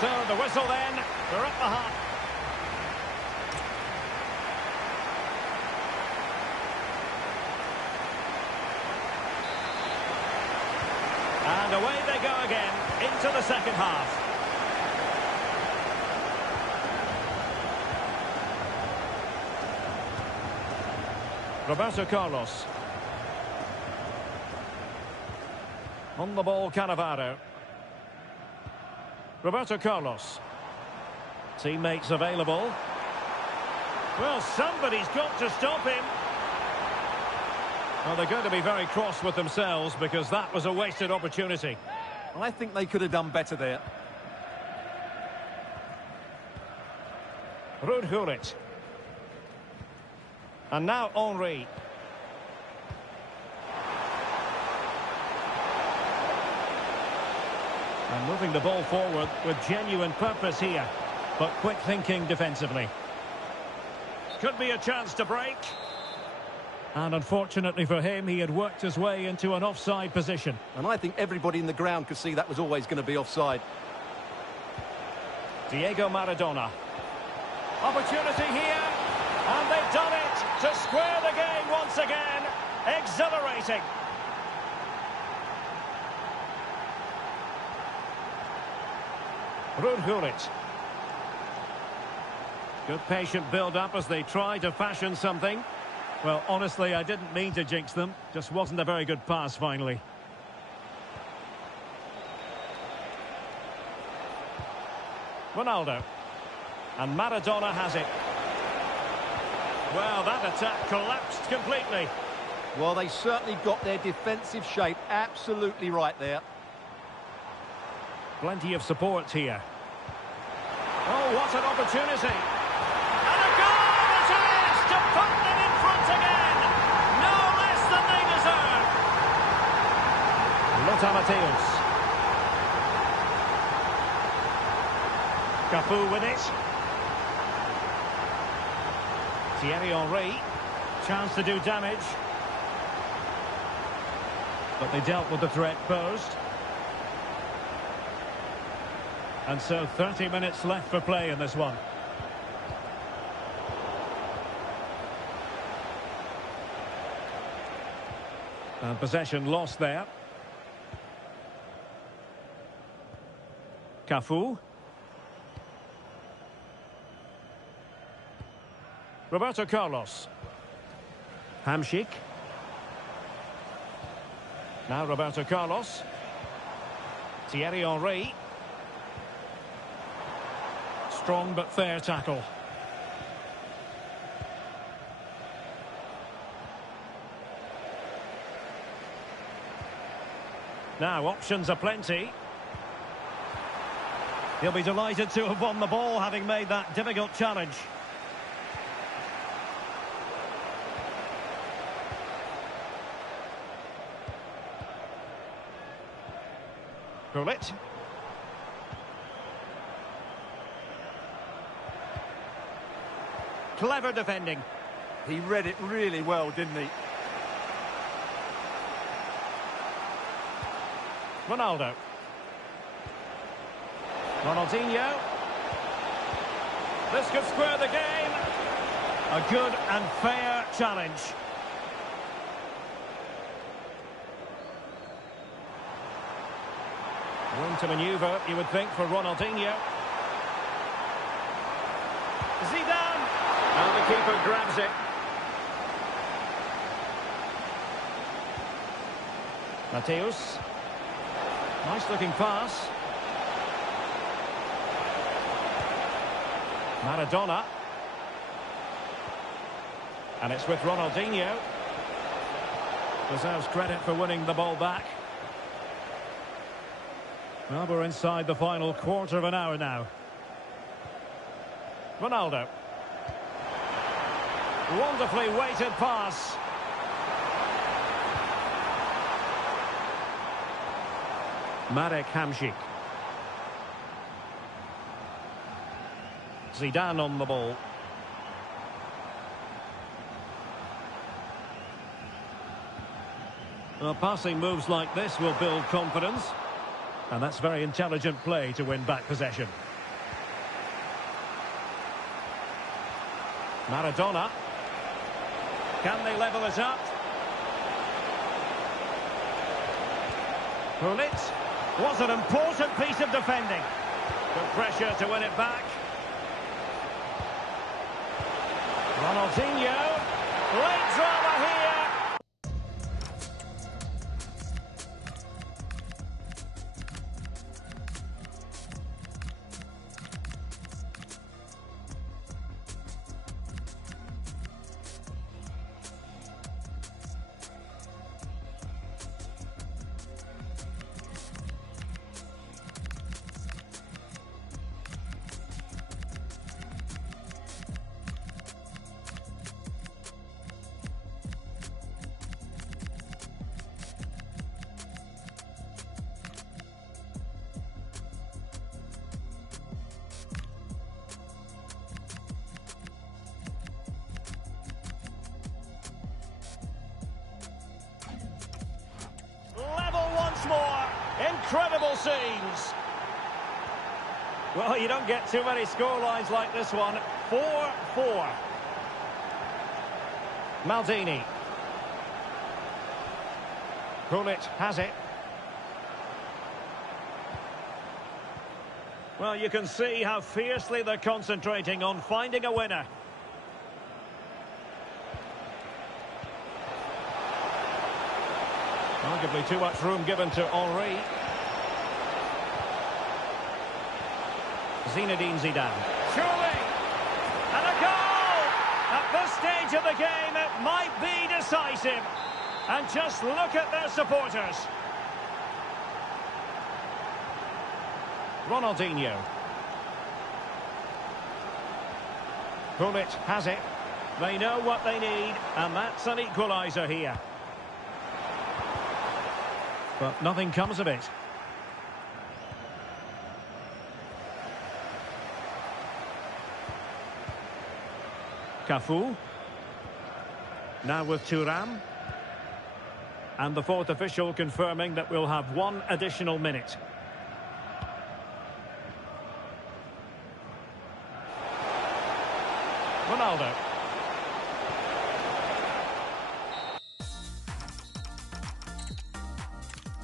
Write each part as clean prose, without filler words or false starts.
So the whistle then, we're at the half. And away they go again, into the second half. Roberto Carlos. On the ball, Cannavaro. Roberto Carlos. Teammates available. Well, somebody's got to stop him. Well, they're going to be very cross with themselves because that was a wasted opportunity. I think they could have done better there. Ruud Gullit. And now Henry. And moving the ball forward with genuine purpose here. But quick thinking defensively. Could be a chance to break. And unfortunately for him, he had worked his way into an offside position. And I think everybody in the ground could see that was always going to be offside. Diego Maradona. Opportunity here. And they've done it to square the game once again. Exhilarating. Ruud Gullit. Good patient build-up as they try to fashion something. Well, honestly, I didn't mean to jinx them. Just wasn't a very good pass, finally. Ronaldo. And Maradona has it. Well, that attack collapsed completely. Well, they certainly got their defensive shape absolutely right there. Plenty of support here. Oh, what an opportunity. And a goal it is to put them in front again. No less than they deserve. Lothar Matthäus. Cafu with it. Thierry Henry. Chance to do damage. But they dealt with the threat posed. And so 30 minutes left for play in this one. And possession lost there. Cafu. Roberto Carlos. Hamšík. Now Roberto Carlos. Thierry Henry. Strong but fair tackle. Now options are plenty. He'll be delighted to have won the ball, having made that difficult challenge. Gullit. Clever defending. He read it really well, didn't he? Ronaldo. Ronaldinho. This could square the game. A good and fair challenge. Room to manoeuvre, you would think, for Ronaldinho. Zidane. And the keeper grabs it. Matthäus. Nice looking pass. Maradona. And it's with Ronaldinho. Deserves credit for winning the ball back. Well, we're inside the final quarter of an hour now. Ronaldo. Wonderfully weighted pass. Marek Hamšík. Zidane on the ball. Well, passing moves like this will build confidence. And that's very intelligent play to win back possession. Maradona. Can they level it up? Gullit. Was an important piece of defending. Good pressure to win it back. Ronaldinho. Late drama here. More incredible scenes. Well, you don't get too many scorelines like this one. 4-4. Maldini. Gullit has it. Well, you can see how fiercely they're concentrating on finding a winner. Arguably too much room given to Henry. Zinedine Zidane. Surely! And a goal! At this stage of the game, it might be decisive. And just look at their supporters. Ronaldinho. Gullit has it. They know what they need, and that's an equaliser here. But nothing comes of it. Cafu. Now with Thuram. And the fourth official confirming that we'll have one additional minute. Ronaldo.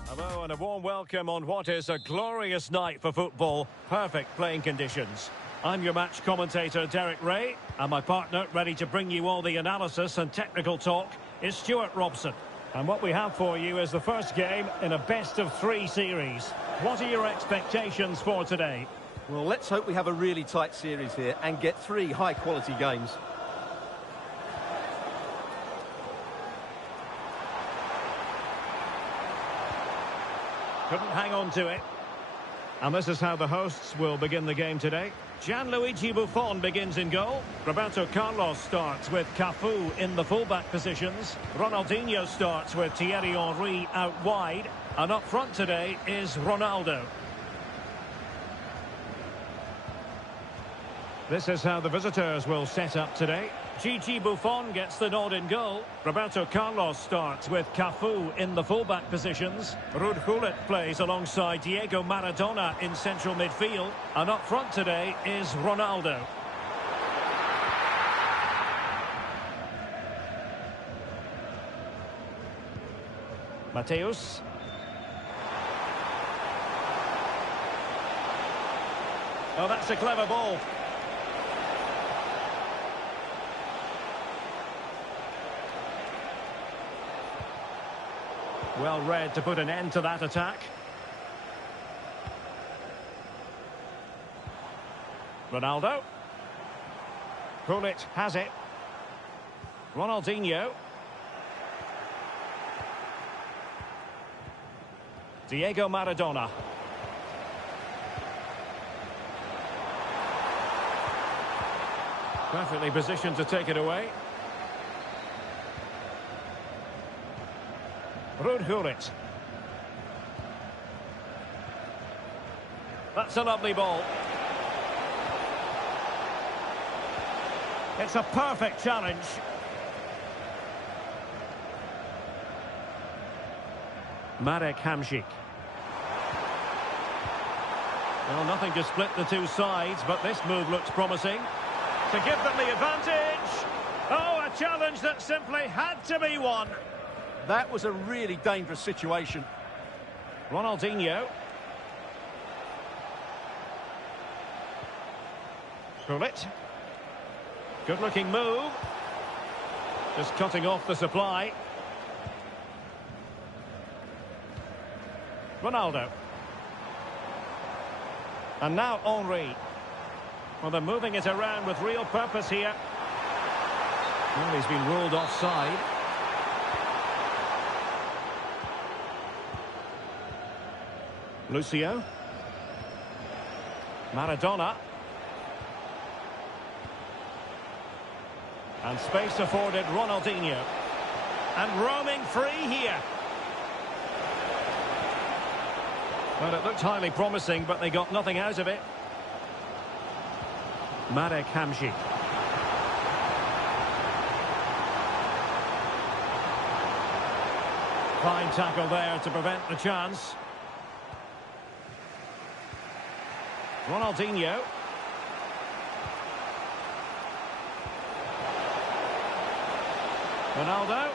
Hello and a warm welcome on what is a glorious night for football. Perfect playing conditions. I'm your match commentator, Derek Ray, and my partner, ready to bring you all the analysis and technical talk, is Stuart Robson. And what we have for you is the first game in a best-of-3 series. What are your expectations for today? Well, let's hope we have a really tight series here and get 3 high-quality games. Couldn't hang on to it. And this is how the hosts will begin the game today. Gianluigi Buffon begins in goal. Roberto Carlos starts with Cafu in the fullback positions. Ronaldinho starts with Thierry Henry out wide. And up front today is Ronaldo. This is how the visitors will set up today. Gigi Buffon gets the nod in goal. Roberto Carlos starts with Cafu in the fullback positions. Ruud Gullit plays alongside Diego Maradona in central midfield. And up front today is Ronaldo. Mateus. Oh, that's a clever ball. Well read to put an end to that attack. Ronaldo. Gullit has it. Ronaldinho. Diego Maradona. Perfectly positioned to take it away. Ruud Gullit. That's a lovely ball. It's a perfect challenge. Marek Hamšík. Well, nothing to split the two sides, but this move looks promising. To give them the advantage. A challenge that simply had to be won. That was a really dangerous situation. Ronaldinho. Pull it. Good looking move. Just cutting off the supply. Ronaldo. And now Henry. Well, they're moving it around with real purpose here. Well, he's been ruled offside. Lucio. Maradona. And space afforded Ronaldinho. And roaming free here. Well, it looked highly promising, but they got nothing out of it. Marek Hamšík. Fine tackle there to prevent the chance. Ronaldinho. Ronaldo.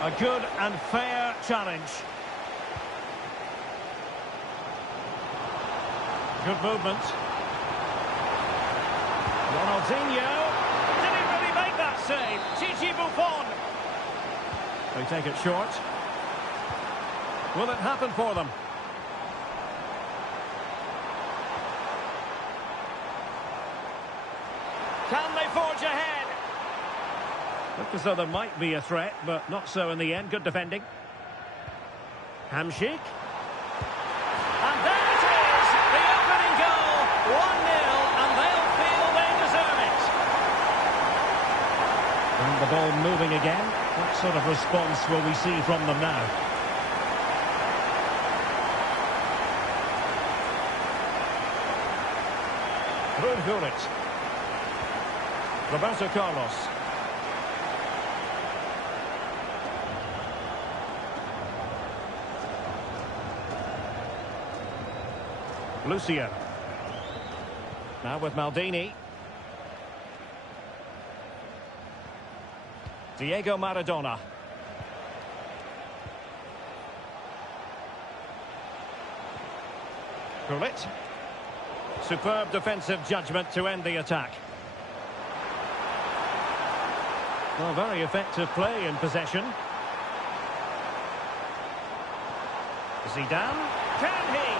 A good and fair challenge. Good movement. Ronaldinho. Did he really make that save? Gigi Buffon. They take it short. Will it happen for them? Can they forge ahead? Looked as though there might be a threat, but not so in the end. Good defending. Hamšík. And there it is! The opening goal! 1-0, and they'll feel they deserve it. And the ball moving again. What sort of response will we see from them now? Rudhulit. Roberto Carlos. Lucio. Now with Maldini. Diego Maradona. Pull it. Superb defensive judgment to end the attack. Well, very effective play in possession. Zidane. Can he?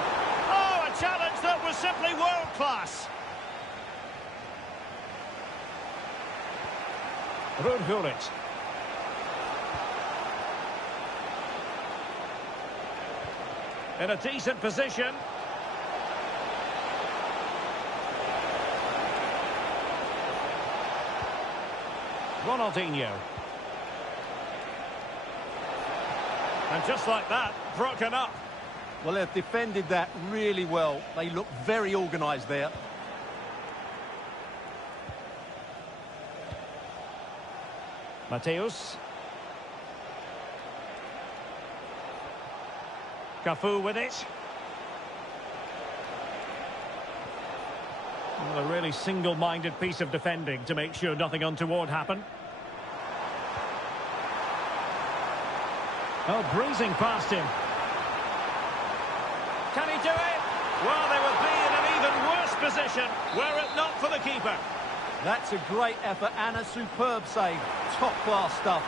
Oh, a challenge that was simply world-class. Rudhulit. In a decent position. Ronaldinho. And just like that, broken up. Well, they've defended that really well. They look very organised there. Mateus. Cafu with it. Well, a really single-minded piece of defending to make sure nothing untoward happened. Oh, breezing past him. Can he do it? Well, they would be in an even worse position were it not for the keeper. That's a great effort and a superb save. Top-class stuff.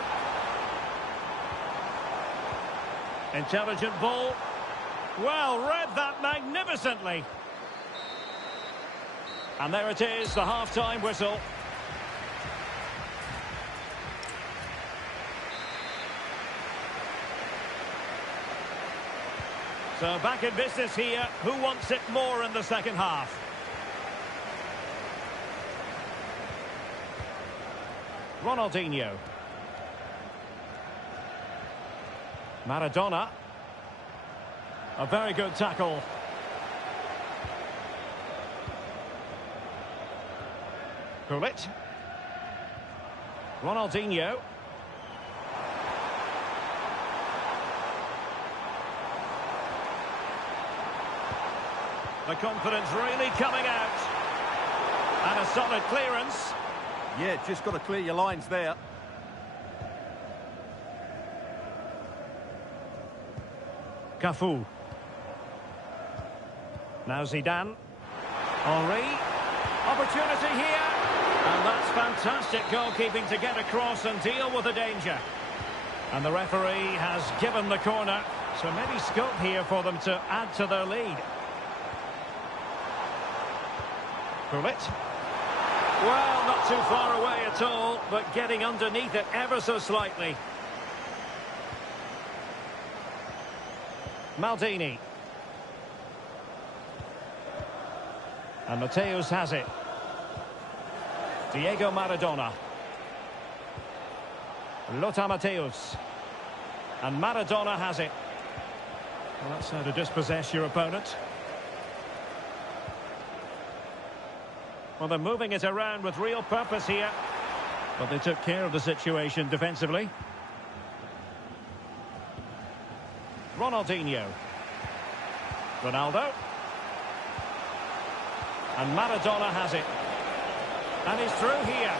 Intelligent ball. Well, read that magnificently. And there it is, the half-time whistle. So back in business here. Who wants it more in the second half? Ronaldinho. Maradona. A very good tackle. Pull it. Ronaldinho. The confidence really coming out. And a solid clearance. Yeah, just got to clear your lines there. Cafu. Now Zidane. Henry. Opportunity here. And that's fantastic goalkeeping to get across and deal with the danger. And the referee has given the corner. So maybe scope here for them to add to their lead. Gullit. Well, not too far away at all, but getting underneath it ever so slightly. Maldini. And Mateus has it. Diego Maradona. Lothar Mateus. And Maradona has it. Well, that's how to dispossess your opponent. Well, they're moving it around with real purpose here. But they took care of the situation defensively. Ronaldinho. Ronaldo. And Maradona has it. And he's through here.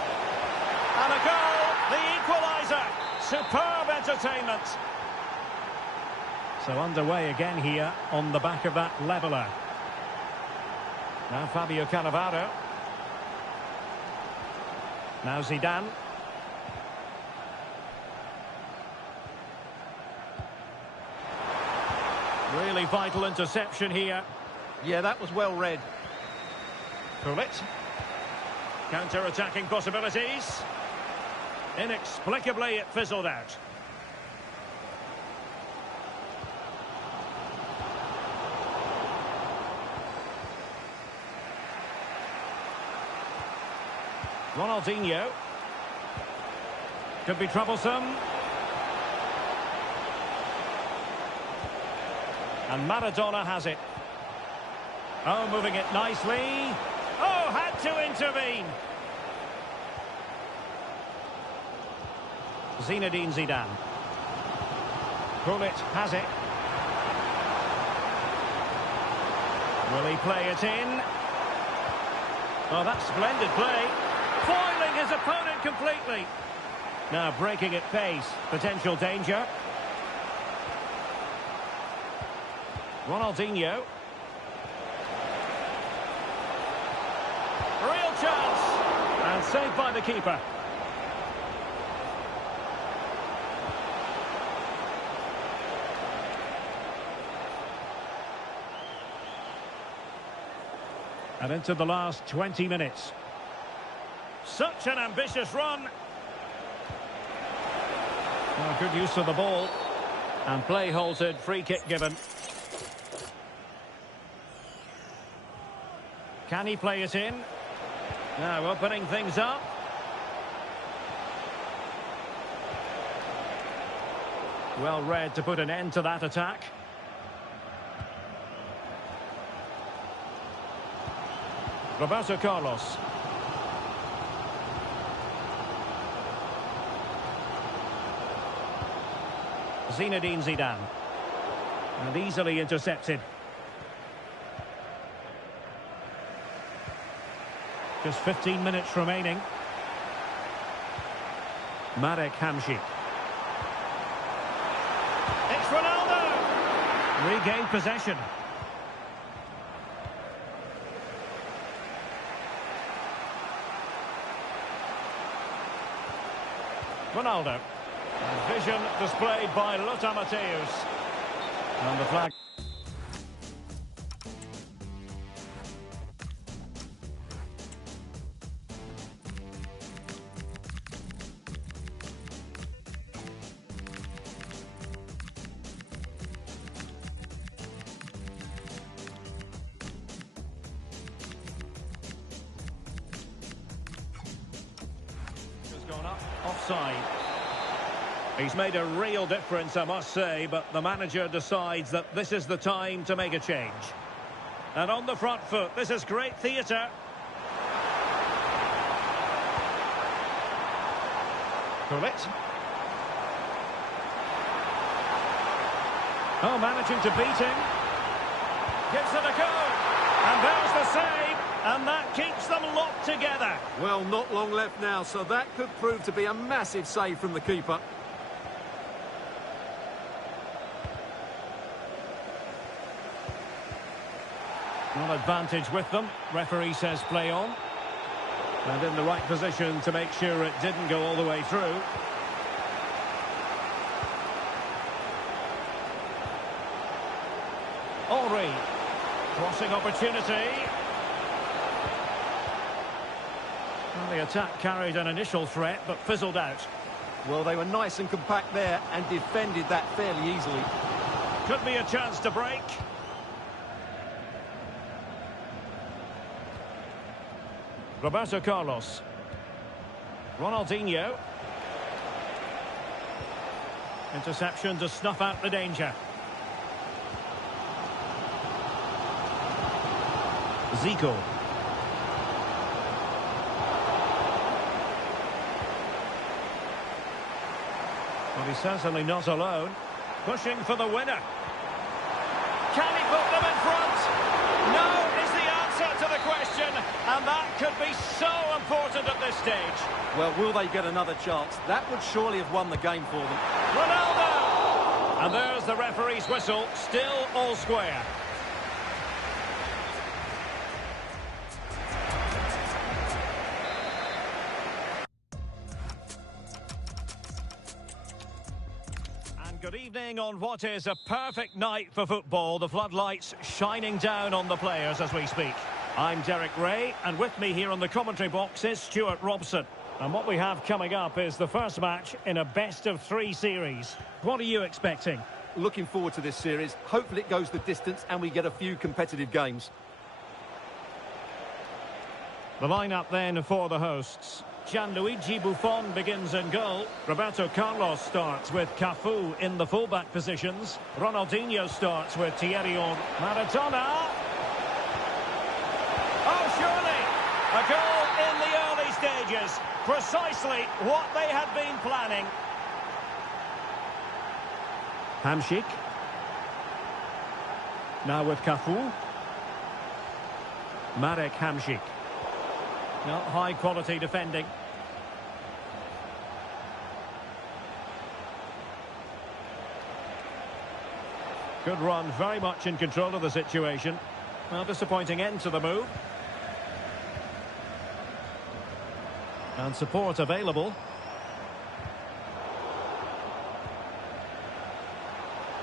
And a goal! The equaliser! Superb entertainment. So underway again here on the back of that leveller. Now Fabio Cannavaro. Now Zidane. Really vital interception here. Yeah, that was well read. Gullit. Counter-attacking possibilities. Inexplicably, it fizzled out. Ronaldinho. Could be troublesome. And Maradona has it. Oh, moving it nicely. Oh, had to intervene. Zinedine Zidane. Gullit has it. Will he play it in? Oh, that's splendid play. Foiling his opponent completely. Now breaking at pace. Potential danger. Ronaldinho. Real chance. And saved by the keeper. And into the last 20 minutes. Such an ambitious run. Oh, good use of the ball. And play halted, free kick given. Can he play it in? Now opening things up. Well read to put an end to that attack. Roberto Carlos. Zinedine Zidane. And easily intercepted. Just 15 minutes remaining. Marek Hamšík. It's Ronaldo! Regained possession. Ronaldo. Vision displayed by Lothar Matthäus. And the flag. Has gone up. Offside. He's made a real difference, I must say, but the manager decides that this is the time to make a change. And on the front foot, this is great theatre. Gullit. Oh, managing to beat him. Gives it a go. And there's the save. And that keeps them locked together. Well, not long left now, so that could prove to be a massive save from the keeper. Well, advantage with them. Referee says play on. And in the right position to make sure it didn't go all the way through. Henry. Crossing opportunity. Well, the attack carried an initial threat, but fizzled out. Well, they were nice and compact there and defended that fairly easily. Could be a chance to break. Roberto Carlos. Ronaldinho. Interception to snuff out the danger. Zico. Well, he's certainly not alone. Pushing for the winner. Can he put them in front? No is the answer to the question. And that could be so important at this stage. Well, will they get another chance? That would surely have won the game for them. Ronaldo! And there's the referee's whistle. Still all square. Good evening on what is a perfect night for football. The floodlights shining down on the players as we speak. I'm Derek Ray, and with me here on the commentary box is Stuart Robson. And what we have coming up is the first match in a best-of-3 series. What are you expecting? Looking forward to this series. Hopefully it goes the distance and we get a few competitive games. The lineup then for the hosts. Gianluigi Buffon begins in goal. Roberto Carlos starts with Cafu in the fullback positions. Ronaldinho starts with Thierry Henry. Maradona. Oh, surely! A goal in the early stages. Precisely what they had been planning. Hamšík. Now with Cafu. Marek Hamšík. No, high-quality defending. Good run, very much in control of the situation. Well, disappointing end to the move. And support available.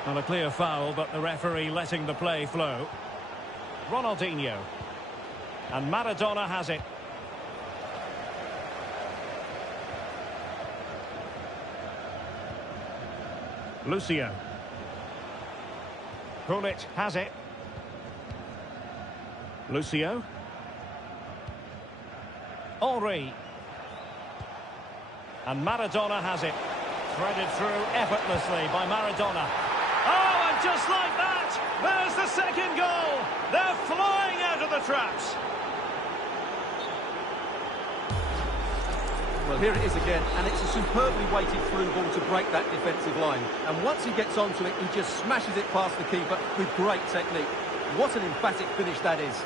Well, a clear foul, but the referee letting the play flow. Ronaldinho. And Maradona has it. Lucio. Gullit has it. Lucio. Henry. And Maradona has it. Threaded through effortlessly by Maradona. Oh, and just like that, there's the second goal. They're flying out of the traps. Well, here it is again, and it's a superbly weighted through ball to break that defensive line. And once he gets onto it, he just smashes it past the keeper with great technique. What an emphatic finish that is.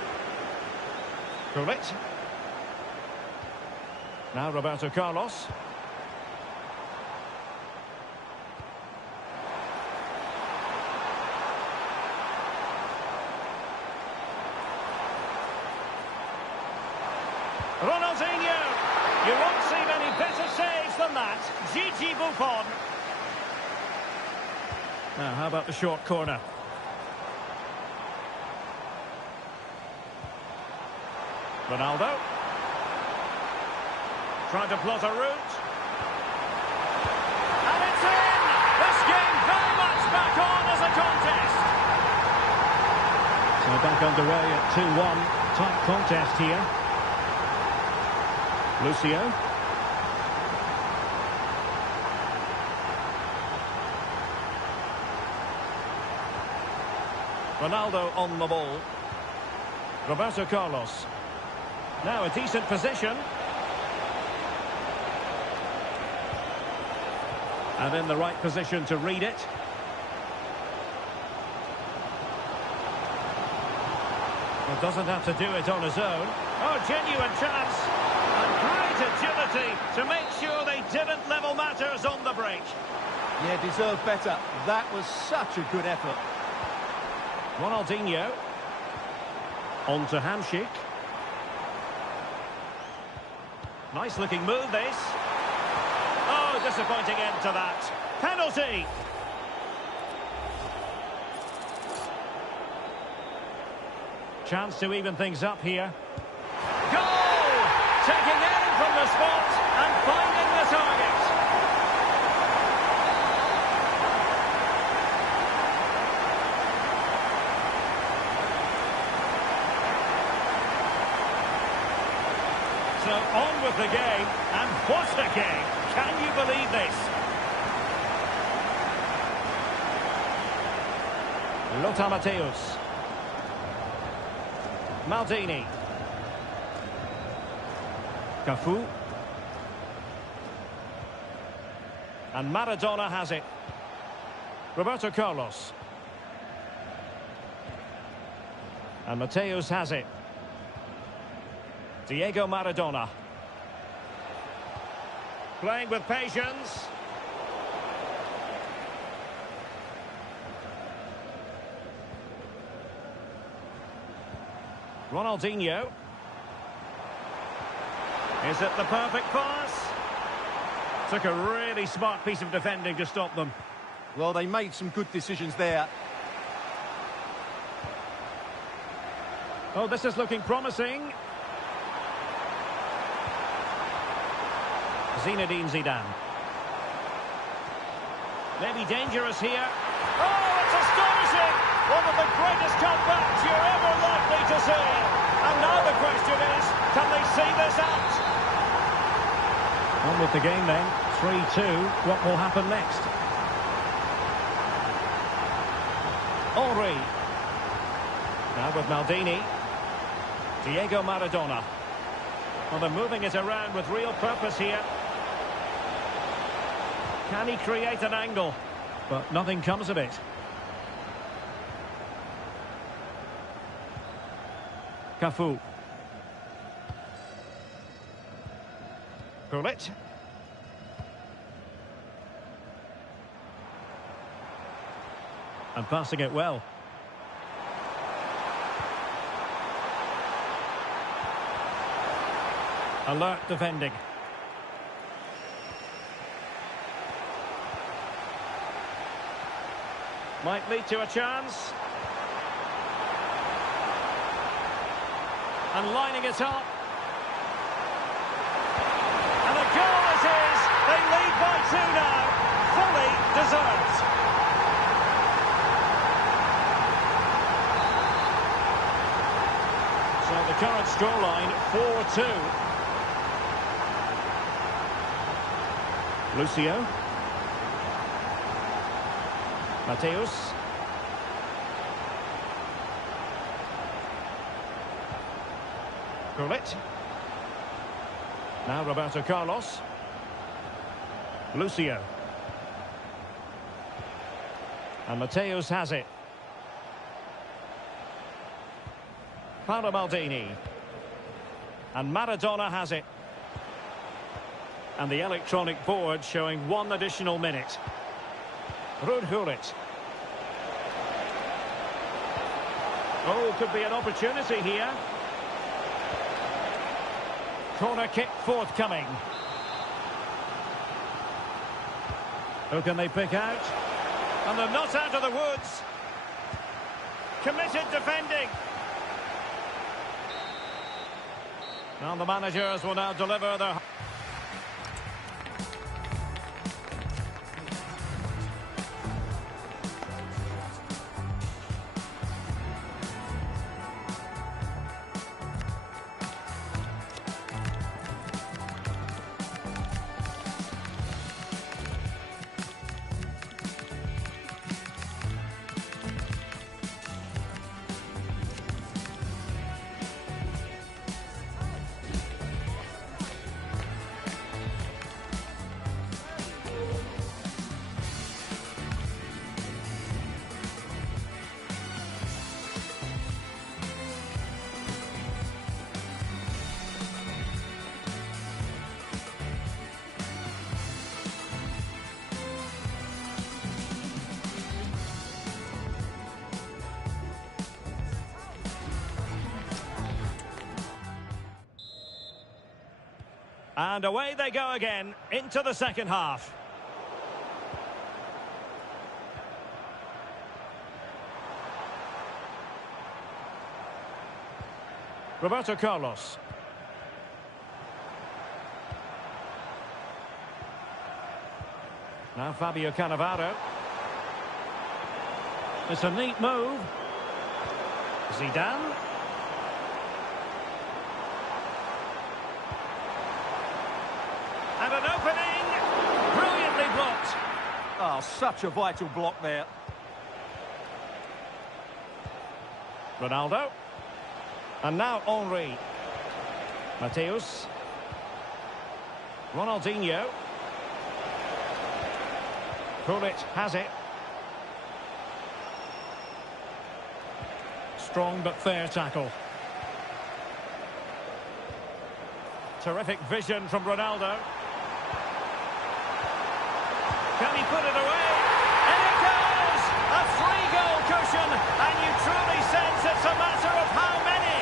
Gullit. Now Roberto Carlos. Ronaldinho. You won't see many better saves than that. Gigi Buffon. Now, how about the short corner? Ronaldo. Trying to plot a route. And it's in! This game very much back on as a contest. So back underway at 2-1. Tight contest here. Lucio. Ronaldo on the ball. Roberto Carlos. Now a decent position. And in the right position to read it. Well, doesn't have to do it on his own. Oh, genuine chance. And great agility to make sure they didn't level matters on the break. Yeah, deserved better. That was such a good effort. Ronaldinho. On to Hamsik. Nice looking move, this. Oh, disappointing end to that. Penalty. Chance to even things up here. Goal! Taking aim from the spot and finding the target. So on with the game, and what a game! Can you believe this? Lothar Matthäus. Maldini. Cafu. And Maradona has it. Roberto Carlos. And Matthäus has it. Diego Maradona. Playing with patience. Ronaldinho. Is it the perfect pass? Took a really smart piece of defending to stop them. Well, they made some good decisions there. Oh, this is looking promising. Zinedine Zidane. Maybe dangerous here. Oh, it's astonishing! One of the greatest comebacks you're ever likely to see. And now the question is, can they see this out? On with the game then. 3-2. What will happen next? Henry. Now with Maldini. Diego Maradona. Well, they're moving it around with real purpose here. Can he create an angle? But nothing comes of it. Cafu. Gullit. And passing it well. Alert defending. Might lead to a chance. And lining it up. And a goal it is. They lead by 2 now. Fully deserved. So the current scoreline 4-2. Lucio. Matthäus. Gullit. Now Roberto Carlos. Lucio. And Matthäus has it. Paolo Maldini. And Maradona has it. And the electronic board showing 1 additional minute. Ruud Gullit. Oh, could be an opportunity here. Corner kick forthcoming. Who can they pick out? And they're not out of the woods. Committed defending. Now the managers will now deliver their... And away they go again, into the second half. Roberto Carlos. Now Fabio Cannavaro. It's a neat move. Zidane. And an opening. Brilliantly blocked. Oh, such a vital block there. Ronaldo. And now Henry. Mateus. Ronaldinho. Pulisic has it. Strong but fair tackle. Terrific vision from Ronaldo. Can he put it away? And it goes! A 3-goal cushion, and you truly sense it's a matter of how many.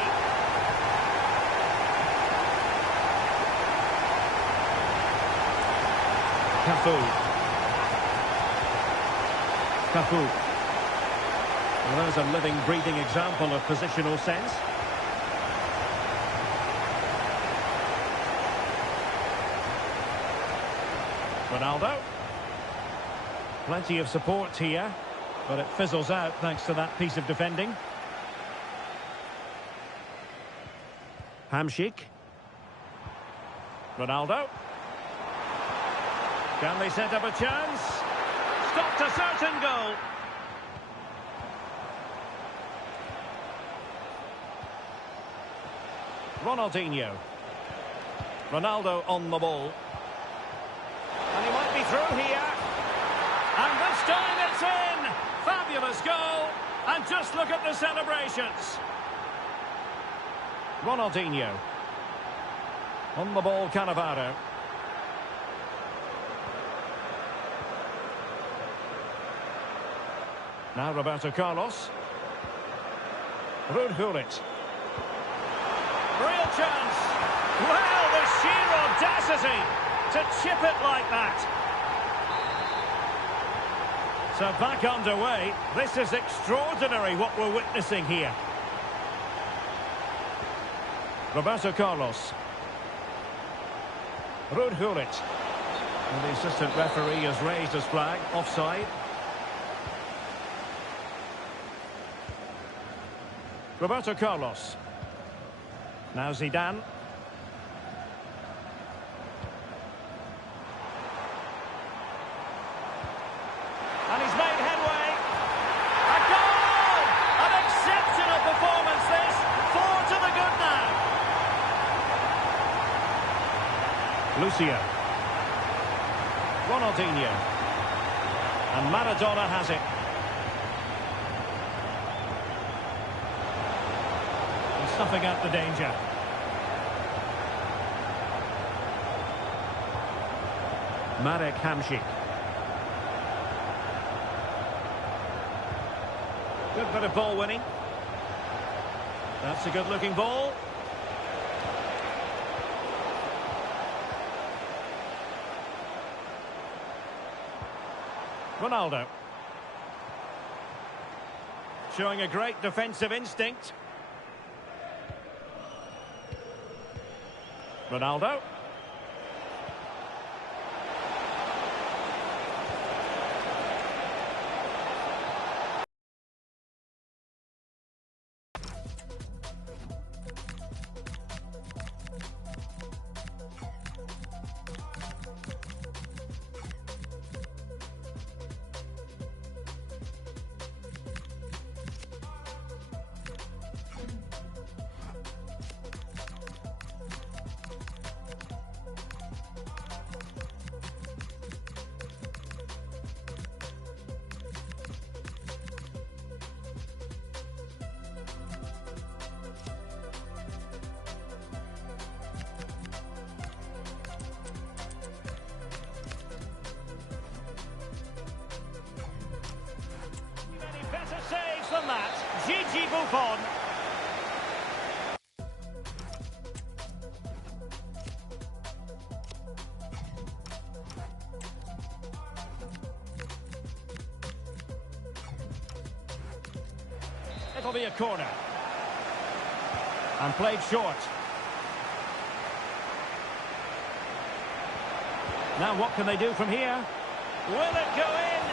Cafu. Well, there's a living, breathing example of positional sense. Ronaldo. Plenty of support here, but it fizzles out thanks to that piece of defending. Hamšík. Ronaldo. Can they set up a chance? Stopped a certain goal. Ronaldinho. Ronaldo on the ball. And he might be through here. And this time it's in! Fabulous goal. And just look at the celebrations. Ronaldinho. On the ball, Cannavaro. Now Roberto Carlos. Gullit. Real chance. Well, the sheer audacity to chip it like that. So back underway. This is extraordinary what we're witnessing here. Roberto Carlos. Gullit. And the assistant referee has raised his flag. Offside. Roberto Carlos. Now Zidane. And he's made headway. A goal! An exceptional performance this. 4 to the good now. Lucia. Ronaldinho. And Maradona has it. Snuffing out the danger. Marek Hamšík. Good bit of ball winning. That's a good looking ball. Ronaldo. Showing a great defensive instinct. Ronaldo. Than that, Gigi Buffon. It'll be a corner. And played short. Now what can they do from here? Will it go in?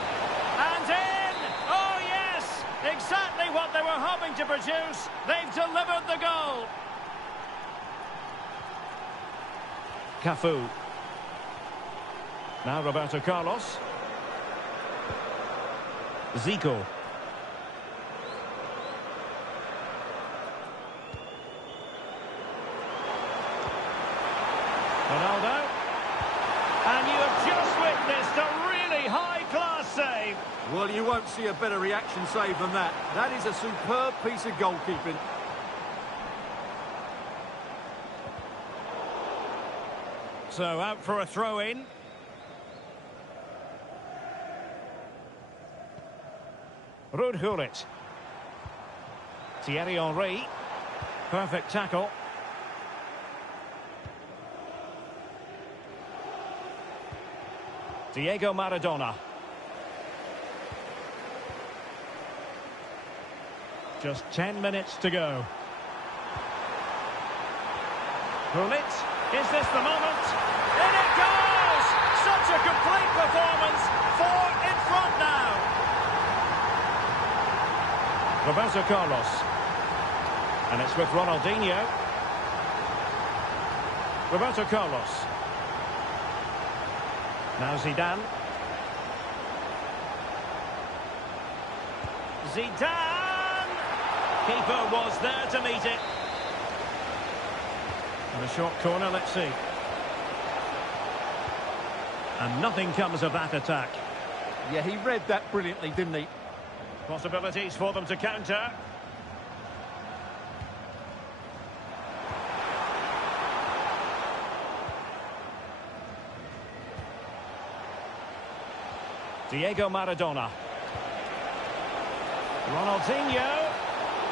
And in! Oh yes! Exactly what they were hoping to produce. They've delivered the goal. Cafu. Now Roberto Carlos. Zico. Ronaldo. And you have just witnessed a really high-class save. Well, you won't see a better reaction save than that. That is a superb piece of goalkeeping. So out for a throw-in. Ruud Gullit. Thierry Henry. Perfect tackle. Diego Maradona. Just 10 minutes to go. Gullit. Is this the moment? In it goes! Such a complete performance. 4 in front now. Roberto Carlos. And it's with Ronaldinho. Roberto Carlos. Now Zidane. Zidane! Keeper was there to meet it. And a short corner, let's see. And nothing comes of that attack. Yeah, he read that brilliantly, didn't he? Possibilities for them to counter. Diego Maradona. Ronaldinho.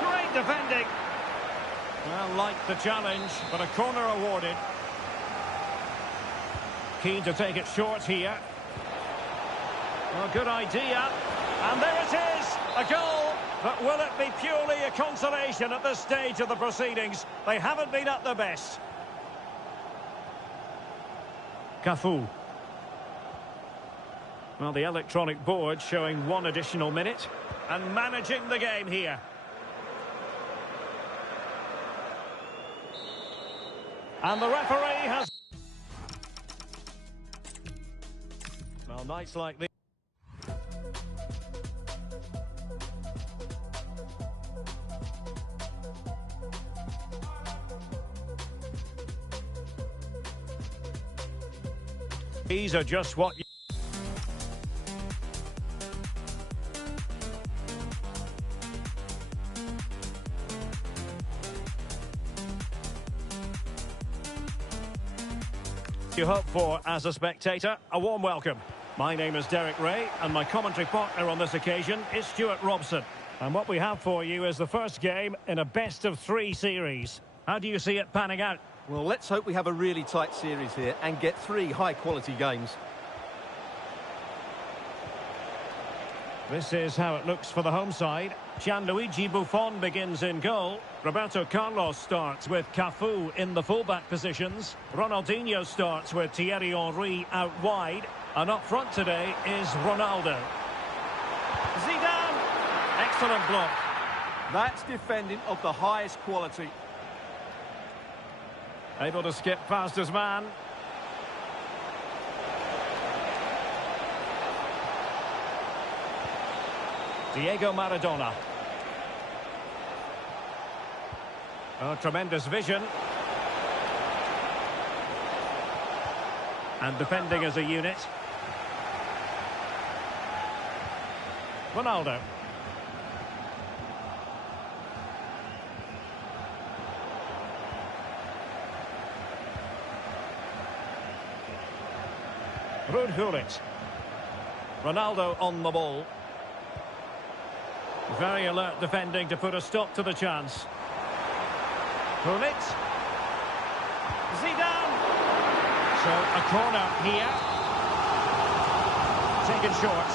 Great defending. Well, liked the challenge, but a corner awarded. Keen to take it short here. Well, good idea. And there it is, a goal. But will it be purely a consolation at this stage of the proceedings? They haven't been at their best. Cafu. Well, the electronic board showing 1 additional minute. And managing the game here. And the referee has... Well, nights like this... These are just what you... you hope for as a spectator. A warm welcome. My name is Derek Ray and my commentary partner on this occasion is Stuart Robson. And what we have for you is the first game in a best-of-3 series. How do you see it panning out? Well, let's hope we have a really tight series here and get 3 high-quality games. This is how it looks for the home side. Gianluigi Buffon begins in goal. Roberto Carlos starts with Cafu in the fullback positions. Ronaldinho starts with Thierry Henry out wide. And up front today is Ronaldo. Zidane! Excellent block. That's defending of the highest quality. Able to skip past his man. Diego Maradona. Oh, tremendous vision. And defending as a unit. Ronaldo. Ruud Gullit. Ronaldo on the ball. Very alert defending to put a stop to the chance. Gullit. Zidane. So a corner here. Taken short.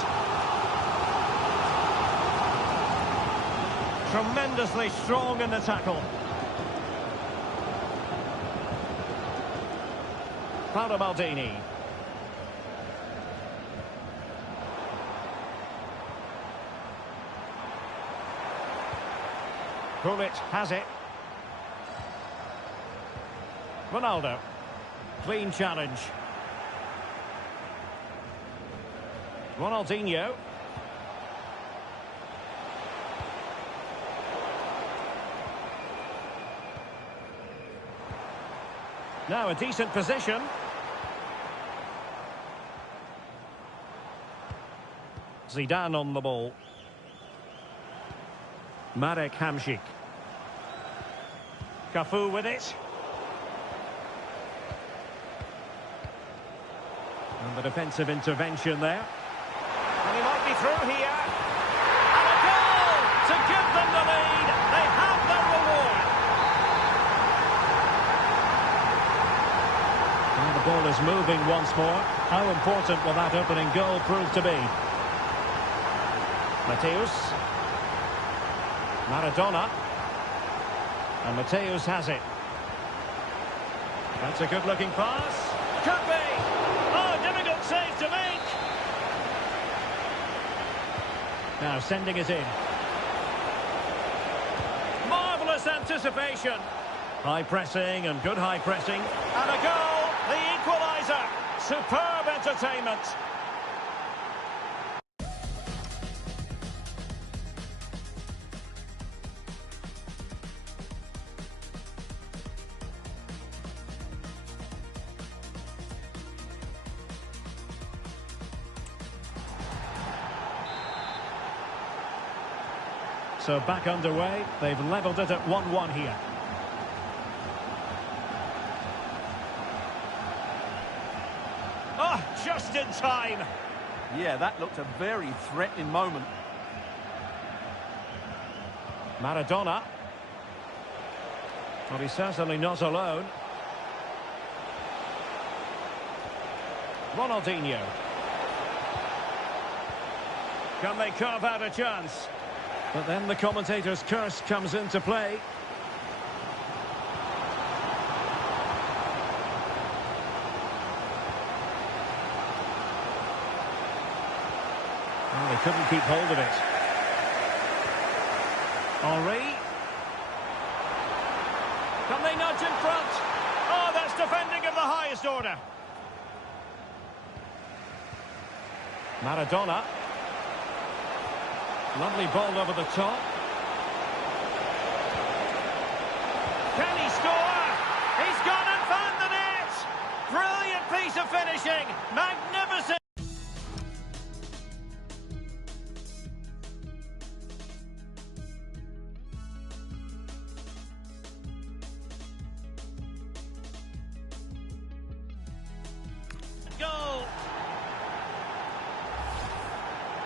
Tremendously strong in the tackle. Paolo Maldini. Pulic has it. Ronaldo. Clean challenge. Ronaldinho. Now a decent position. Zidane on the ball. Marek Hamšík. Cafu with it. And the defensive intervention there. And he might be through here. And a goal to give them the lead. They have their reward. And the ball is moving once more. How important will that opening goal prove to be? Mateus. Maradona. And Mateus has it. That's a good-looking pass. Could be. Oh, difficult save to make. Now sending it in. Marvellous anticipation. High pressing and good high pressing. And a goal. The equaliser. Superb entertainment. So back underway. They've levelled it at 1-1 here. Oh, just in time. Yeah, that looked a very threatening moment. Maradona. Well, he's certainly not alone. Ronaldinho. Can they carve out a chance? But then the commentator's curse comes into play. Well, they couldn't keep hold of it. Henry. Can they nudge in front? Oh, that's defending of the highest order. Maradona. Lovely ball over the top. Can he score? He's gone and found the net! Brilliant piece of finishing! Magnificent! Goal!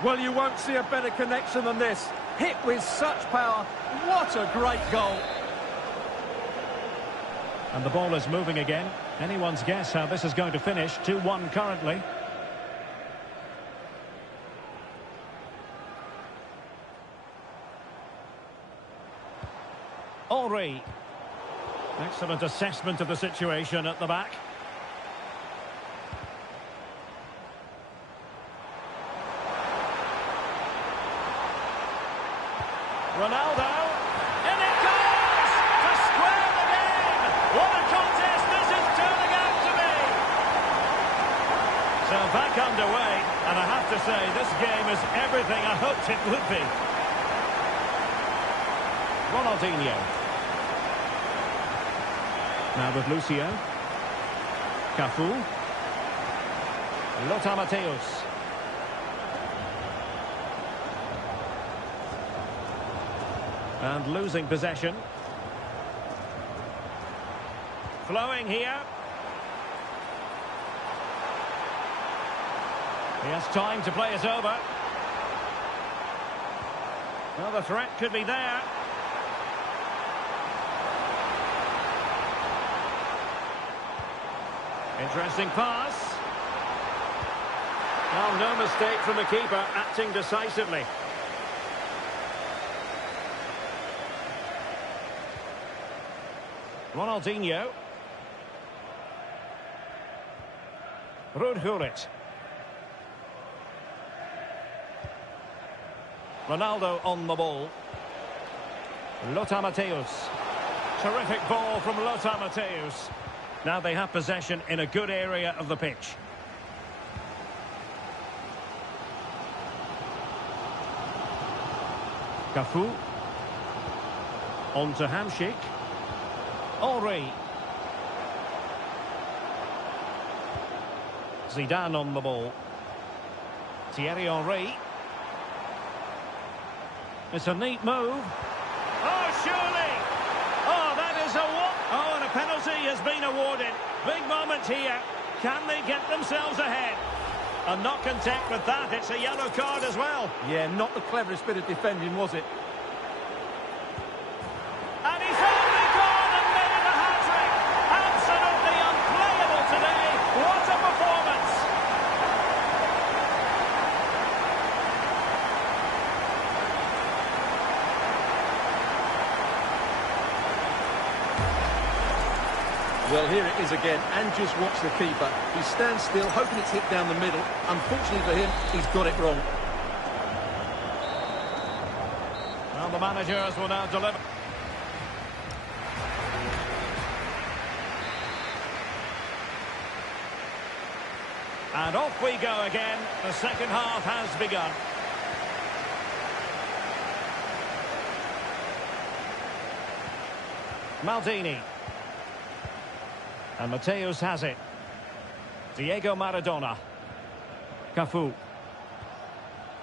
Well, you won't see a better connection than this. Hit with such power. What a great goal. And the ball is moving again. Anyone's guess how this is going to finish. 2-1 currently. Henry. Excellent assessment of the situation at the back. Ronaldo, and it goes to square the game. What a contest this is turning out to be. So back underway, and I have to say this game is everything I hoped it would be. Ronaldinho. Now with Lucio. Cafu. Lothar Matthäus. And losing possession. Flowing here. He has time to play it over. Well, the threat could be there. Interesting pass. Well, no mistake from the keeper, acting decisively. Ronaldinho. Rudhurit. Ronaldo on the ball. Lothar Matthäus. Terrific ball from Lothar Matthäus. Now they have possession in a good area of the pitch. Cafu. On to Hamšík. Henry. Zidane on the ball. Thierry Henry. It's a neat move. Oh, surely! Oh, that is a what? Oh, and a penalty has been awarded. Big moment here. Can they get themselves ahead? And not content with that, it's a yellow card as well. Yeah, not the cleverest bit of defending, was it? And he's only gone and made it a hat-trick. Absolutely unplayable today. What a performance. Well, here it is again, and just watch the keeper. He stands still, hoping it's hit down the middle. Unfortunately for him, he's got it wrong. Well, the managers will now deliver. And off we go again. The second half has begun. Maldini. And Matthäus has it. Diego Maradona. Cafu.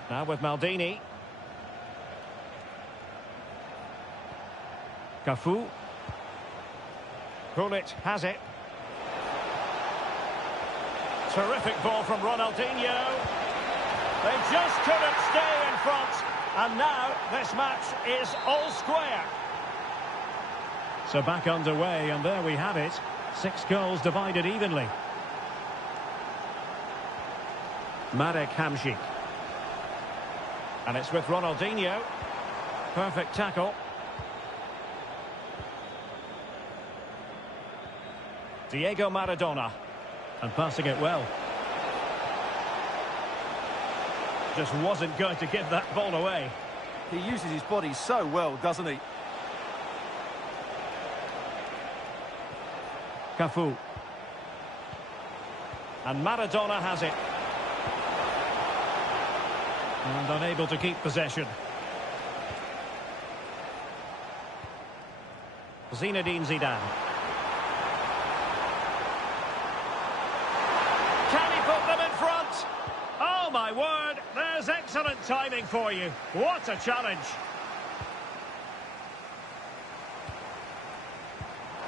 Now with Maldini. Cafu. Gullit has it. Terrific ball from Ronaldinho. They just couldn't stay in front. And now this match is all square. So back underway, and there we have it. 6 goals divided evenly. Marek Hamšík. And it's with Ronaldinho. Perfect tackle. Diego Maradona. And passing it well. Just wasn't going to give that ball away. He uses his body so well, doesn't he? Cafu. And Maradona has it. And unable to keep possession. Zinedine Zidane. Can he put them in front? Oh my word, there's excellent timing for you. What a challenge.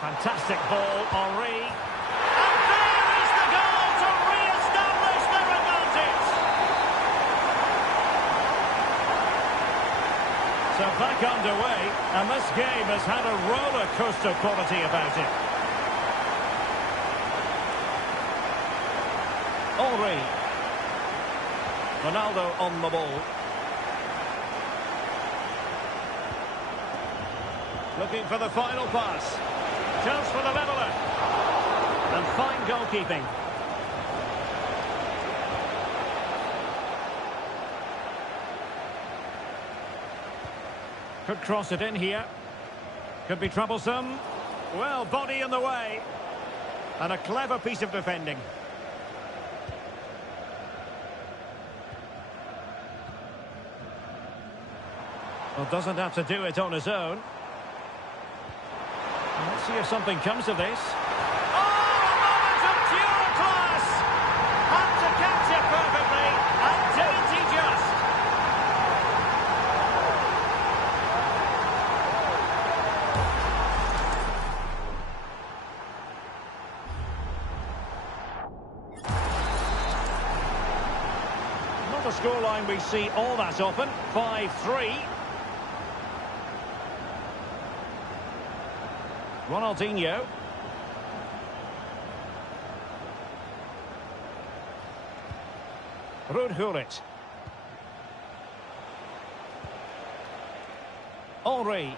Fantastic ball, Henry. And there is the goal to re-establish their advantage. So back underway, and this game has had a roller coaster quality about it. Henry. Ronaldo on the ball. Looking for the final pass. Chance for the leveller. And fine goalkeeping. Could cross it in here. Could be troublesome. Well, body in the way. And a clever piece of defending. Well, doesn't have to do it on his own. Let's see if something comes of this. Oh, a moment of pure class! Had to catch it perfectly, and didn't he just? Not a scoreline we see all that often. 5-3. Ronaldinho. Rudhurit. Henry.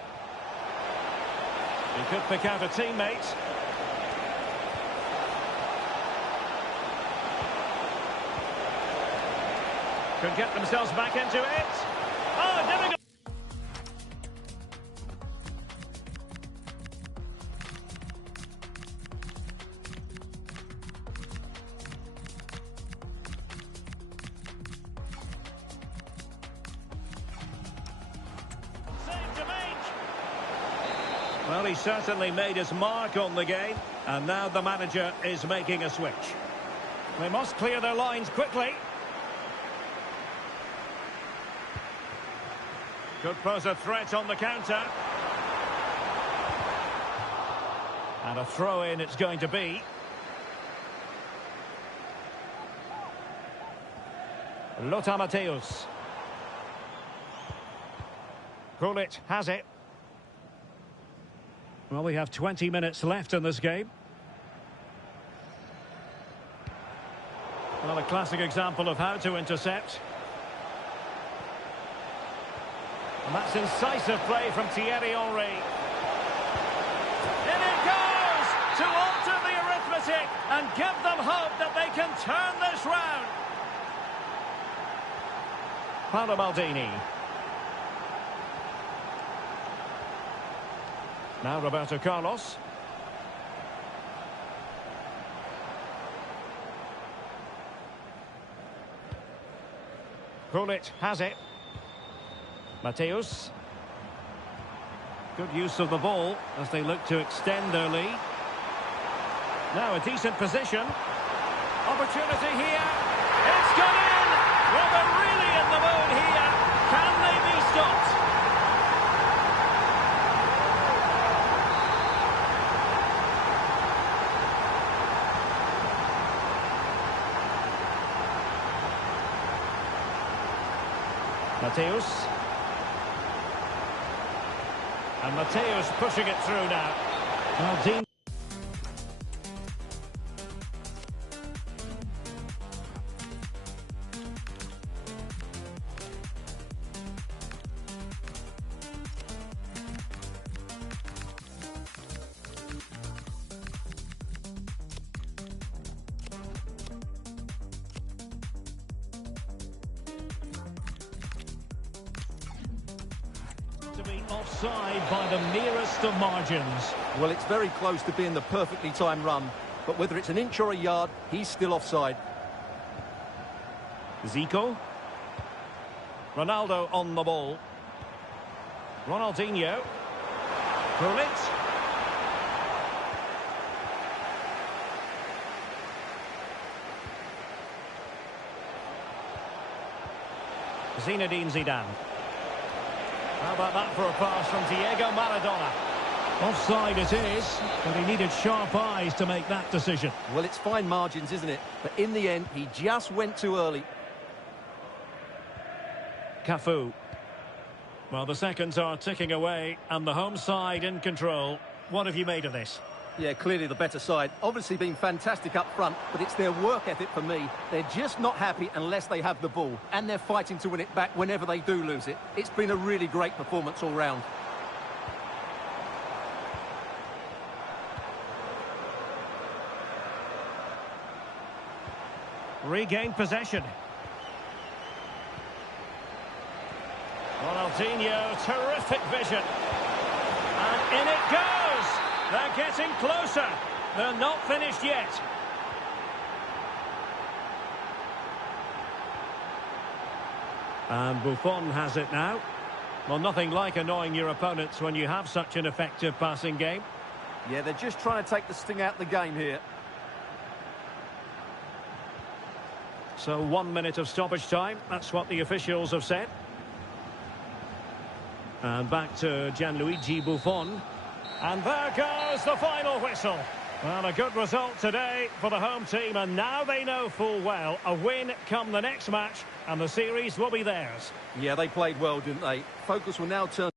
He could pick out a teammate. Could get themselves back into it. Oh, difficult. Save to make. Well, he certainly made his mark on the game, and now the manager is making a switch. They must clear their lines quickly. Could pose a threat on the counter. And a throw-in it's going to be. Lothar Matthäus. Gullit has it. Well, we have 20 minutes left in this game. Well, a classic example of how to intercept. And that's incisive play from Thierry Henry. In it goes to alter the arithmetic and give them hope that they can turn this round. Paolo Maldini. Now Roberto Carlos. Gullit has it. Matthäus. Good use of the ball as they look to extend their lead. Now a decent position. Opportunity here. It's gone in! Well, they're really in the mood here. Can they be stopped? Matthäus. And Matthäus pushing it through now. Well, Dean. To be offside by the merest of margins. Well, it's very close to being the perfectly timed run, but whether it's an inch or a yard, he's still offside. Zico. Ronaldo on the ball. Ronaldinho. Gullit. Zinedine Zidane. How about that for a pass from Diego Maradona? Offside it is, but he needed sharp eyes to make that decision. Well, it's fine margins, isn't it? But in the end, he just went too early. Cafu. Well, the seconds are ticking away, and the home side in control. What have you made of this? Yeah, clearly the better side. Obviously been fantastic up front, but it's their work ethic for me. They're just not happy unless they have the ball, and they're fighting to win it back whenever they do lose it. It's been a really great performance all round. Regained possession. Ronaldinho, terrific vision. And in it goes! They're getting closer. They're not finished yet. And Buffon has it now. Well, nothing like annoying your opponents when you have such an effective passing game. Yeah, they're just trying to take the sting out of the game here. So 1 minute of stoppage time. That's what the officials have said. And back to Gianluigi Buffon. And there goes the final whistle. Well, a good result today for the home team, and now they know full well a win come the next match, and the series will be theirs. Yeah, they played well, didn't they? Focus will now turn.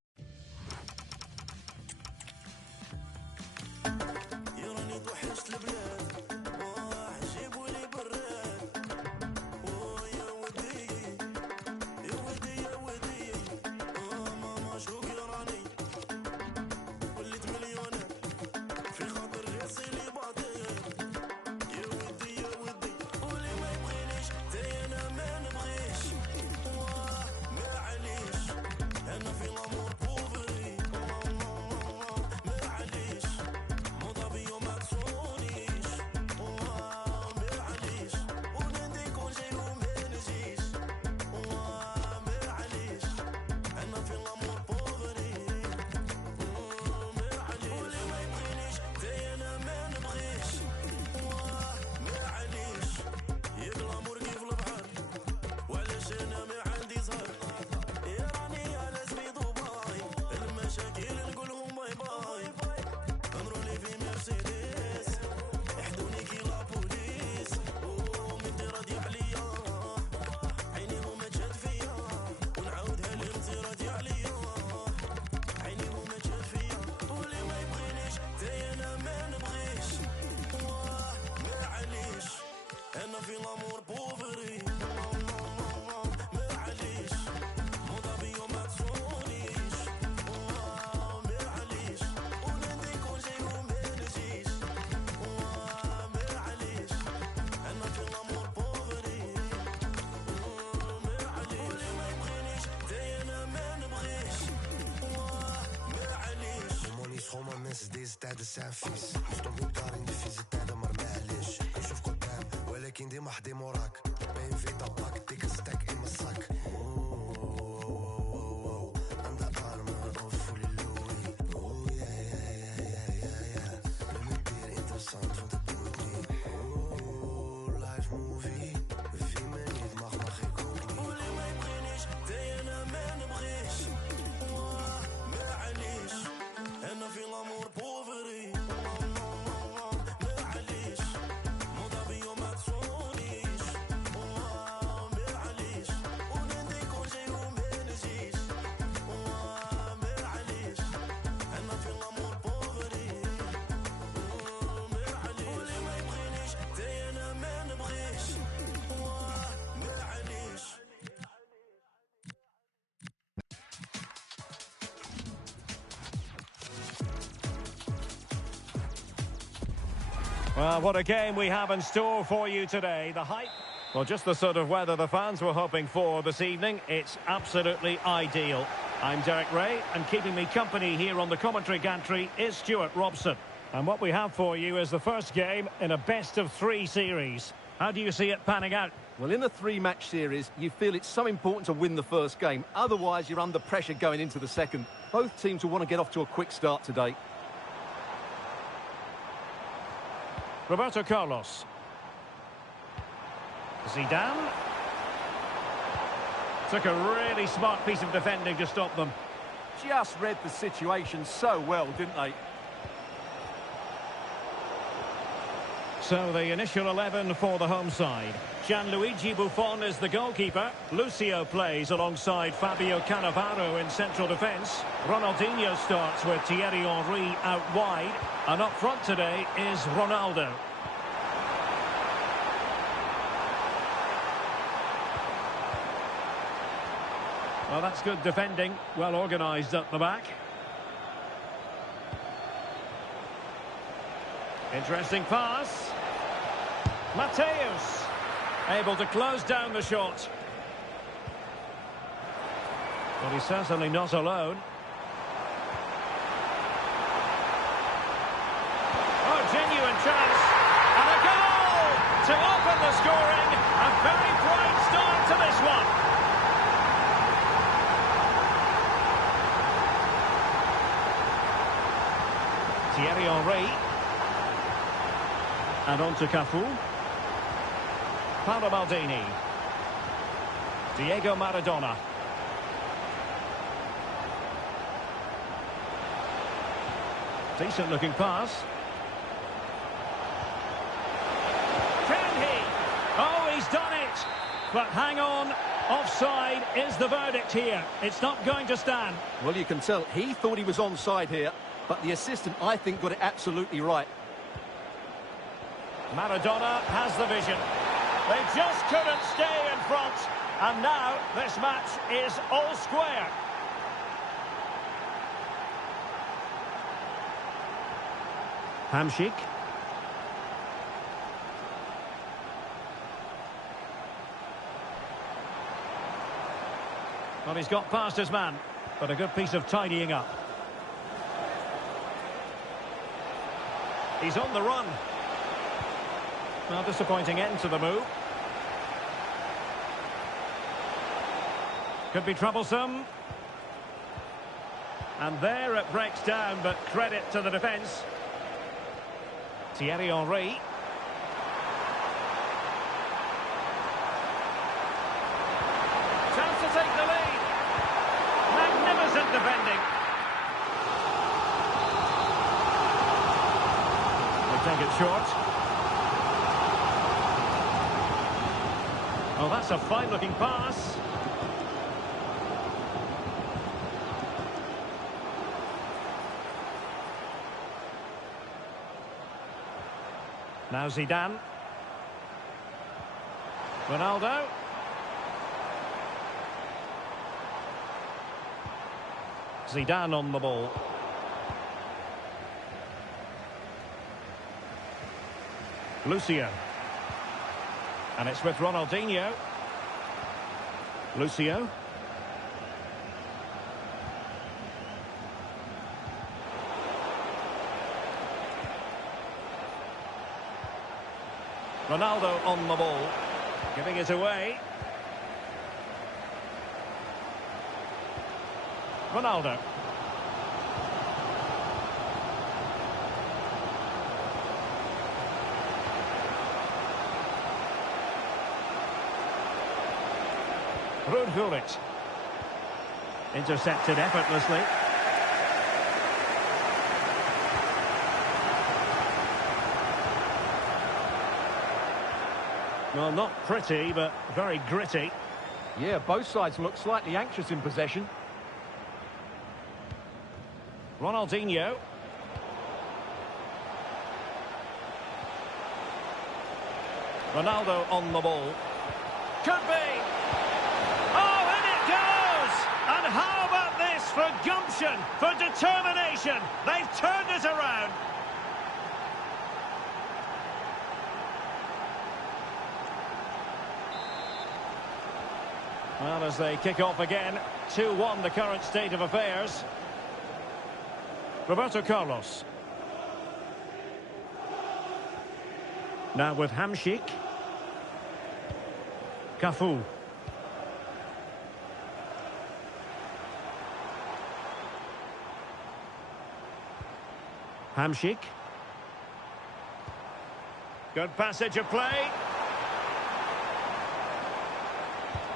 mensen deze tijden zijn vies. Je stond ook daar in die vieze tijden, maar معليش. كنشوف قدام ولكن ديما حدي موراك. بين في طباك ديك ستاك in mijn zak. Aan de armen of fully Louis. Oh yeah, yeah, yeah, yeah, yeah. Ben met bier interessant, want het doet niet. Oh, live movie. Wie me niet mag, mag ik ook niet. قولي ما يبغينيش دايما ما نبغيش. معليش انا في الامور بوفري. معليش موضوعي وما تصونيش. معليش ونادي كون جاي وما نجيش. معليش انا في الامور بوفري. معليش قولي ما يبغينيش دايما ما نبغيش. معليش. Well, what a game we have in store for you today. The hype, well, just the sort of weather the fans were hoping for this evening. It's absolutely ideal. I'm Derek Ray, and keeping me company here on the commentary gantry is Stuart Robson. And what we have for you is the first game in a best-of-3 series. How do you see it panning out? Well, in a three-match series, you feel it's so important to win the first game. Otherwise, you're under pressure going into the second. Both teams will want to get off to a quick start today. Roberto Carlos. Zidane. Took a really smart piece of defending to stop them. Just read the situation so well, didn't they? So the initial 11 for the home side. Gianluigi Buffon is the goalkeeper. Lucio plays alongside Fabio Cannavaro in central defence. Ronaldinho starts with Thierry Henry out wide. And up front today is Ronaldo. Well, that's good defending. Well organised at the back. Interesting pass. Mateus able to close down the shot. But he's certainly not alone. Oh, genuine chance. And a goal to open the scoring. A very bright start to this one. Thierry Henry. And on to Cafu. Paolo Maldini. Diego Maradona. Decent looking pass. Can he? Oh, he's done it. But hang on. Offside is the verdict here. It's not going to stand. Well, you can tell he thought he was onside here, but the assistant, I think, got it absolutely right. Maradona has the vision. They just couldn't stay in front. And now this match is all square. Hamšík. Well, he's got past his man, but a good piece of tidying up. He's on the run. Well, disappointing end to the move. Could be troublesome. And there it breaks down, but credit to the defence. Thierry Henry. Chance to take the lead. Magnificent defending. They take it short. Oh, that's a fine-looking pass. Now Zidane. Ronaldo. Zidane on the ball. Lucio. And it's with Ronaldinho. Lucio. Ronaldo on the ball. Giving it away. Ronaldo. Ruud. Intercepted effortlessly. Well, not pretty, but very gritty. Yeah, both sides look slightly anxious in possession. Ronaldinho. Ronaldo on the ball. Could be. Oh, in it goes! And how about this for gumption, for determination? They've turned it around. Well, as they kick off again, 2-1 the current state of affairs. Roberto Carlos. Now with Hamšík. Cafu. Hamšík. Good passage of play.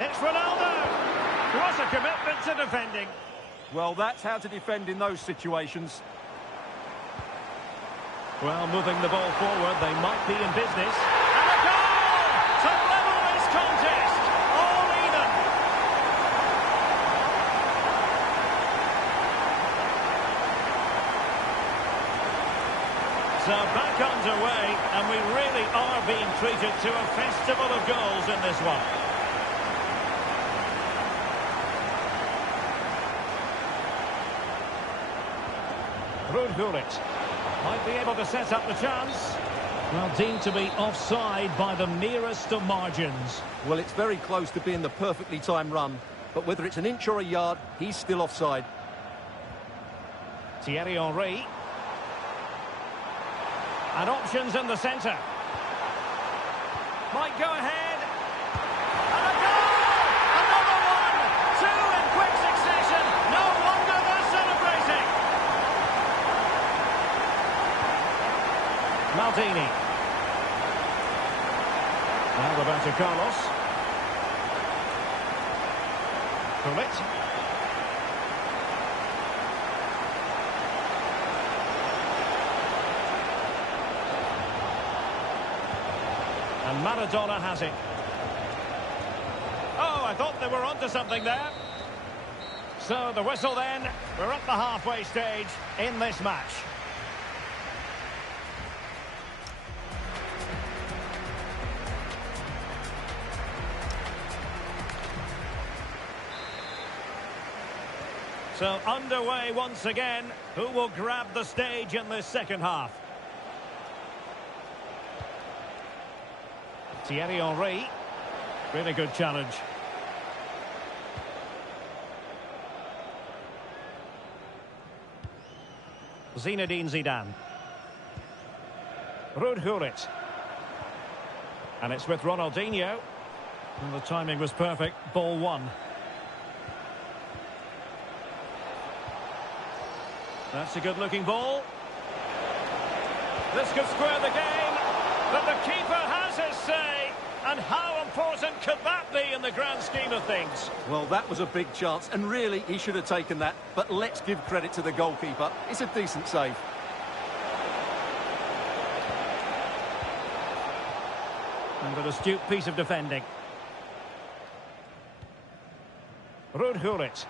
It's Ronaldo. What a commitment to defending. Well, that's how to defend in those situations. Well, moving the ball forward, they might be in business. And a goal to level this contest. All even. So back underway, and we really are being treated to a festival of goals in this one. Ruud might be able to set up the chance. Well, deemed to be offside by the merest of margins. Well, it's very close to being the perfectly timed run, but whether it's an inch or a yard, he's still offside. Thierry Henry. And options in the centre. Might go ahead. And a goal! Another one! Two in quick succession. No wonder they're celebrating. Maldini. Now Roberto Carlos. Gullit. And Maradona has it. Oh, I thought they were onto something there. So the whistle then. We're at the halfway stage in this match. So underway once again. Who will grab the stage in this second half? Thierry Henry. Really good challenge. Zinedine Zidane. Ruud. And it's with Ronaldinho. And the timing was perfect. Ball one. That's a good-looking ball. This could square the game, but the keeper has his say. And how important could that be in the grand scheme of things? Well, that was a big chance, and really, he should have taken that. But let's give credit to the goalkeeper. It's a decent save. And an astute piece of defending. Ruud.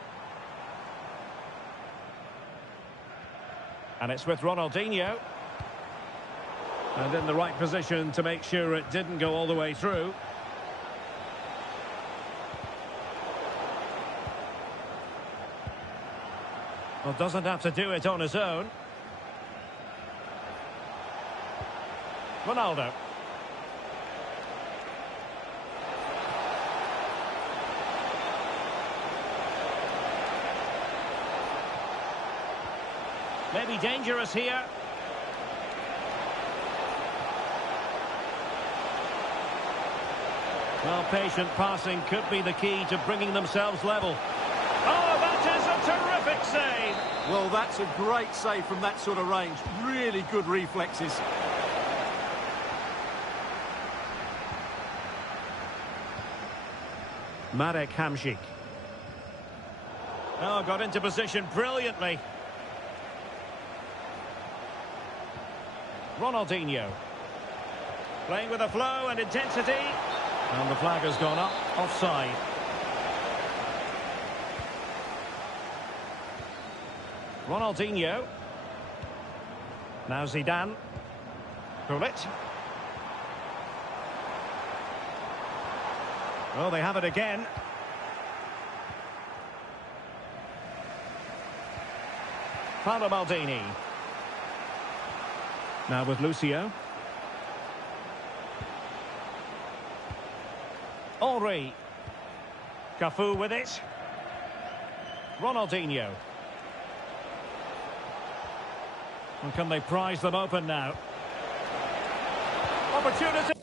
And it's with Ronaldinho. And in the right position to make sure it didn't go all the way through. Well, doesn't have to do it on his own. Ronaldo. Maybe dangerous here. Well, patient passing could be the key to bringing themselves level. Oh, that is a terrific save! Well, that's a great save from that sort of range. Really good reflexes. Marek Hamšík. Oh, got into position brilliantly. Ronaldinho. Playing with a flow and intensity. And the flag has gone up, offside. Ronaldinho. Now Zidane. Gullit. Oh, they have it again. Paolo Maldini. Now with Lucio. Henry. Cafu with it. Ronaldinho. And can they prize them open now? Opportunity.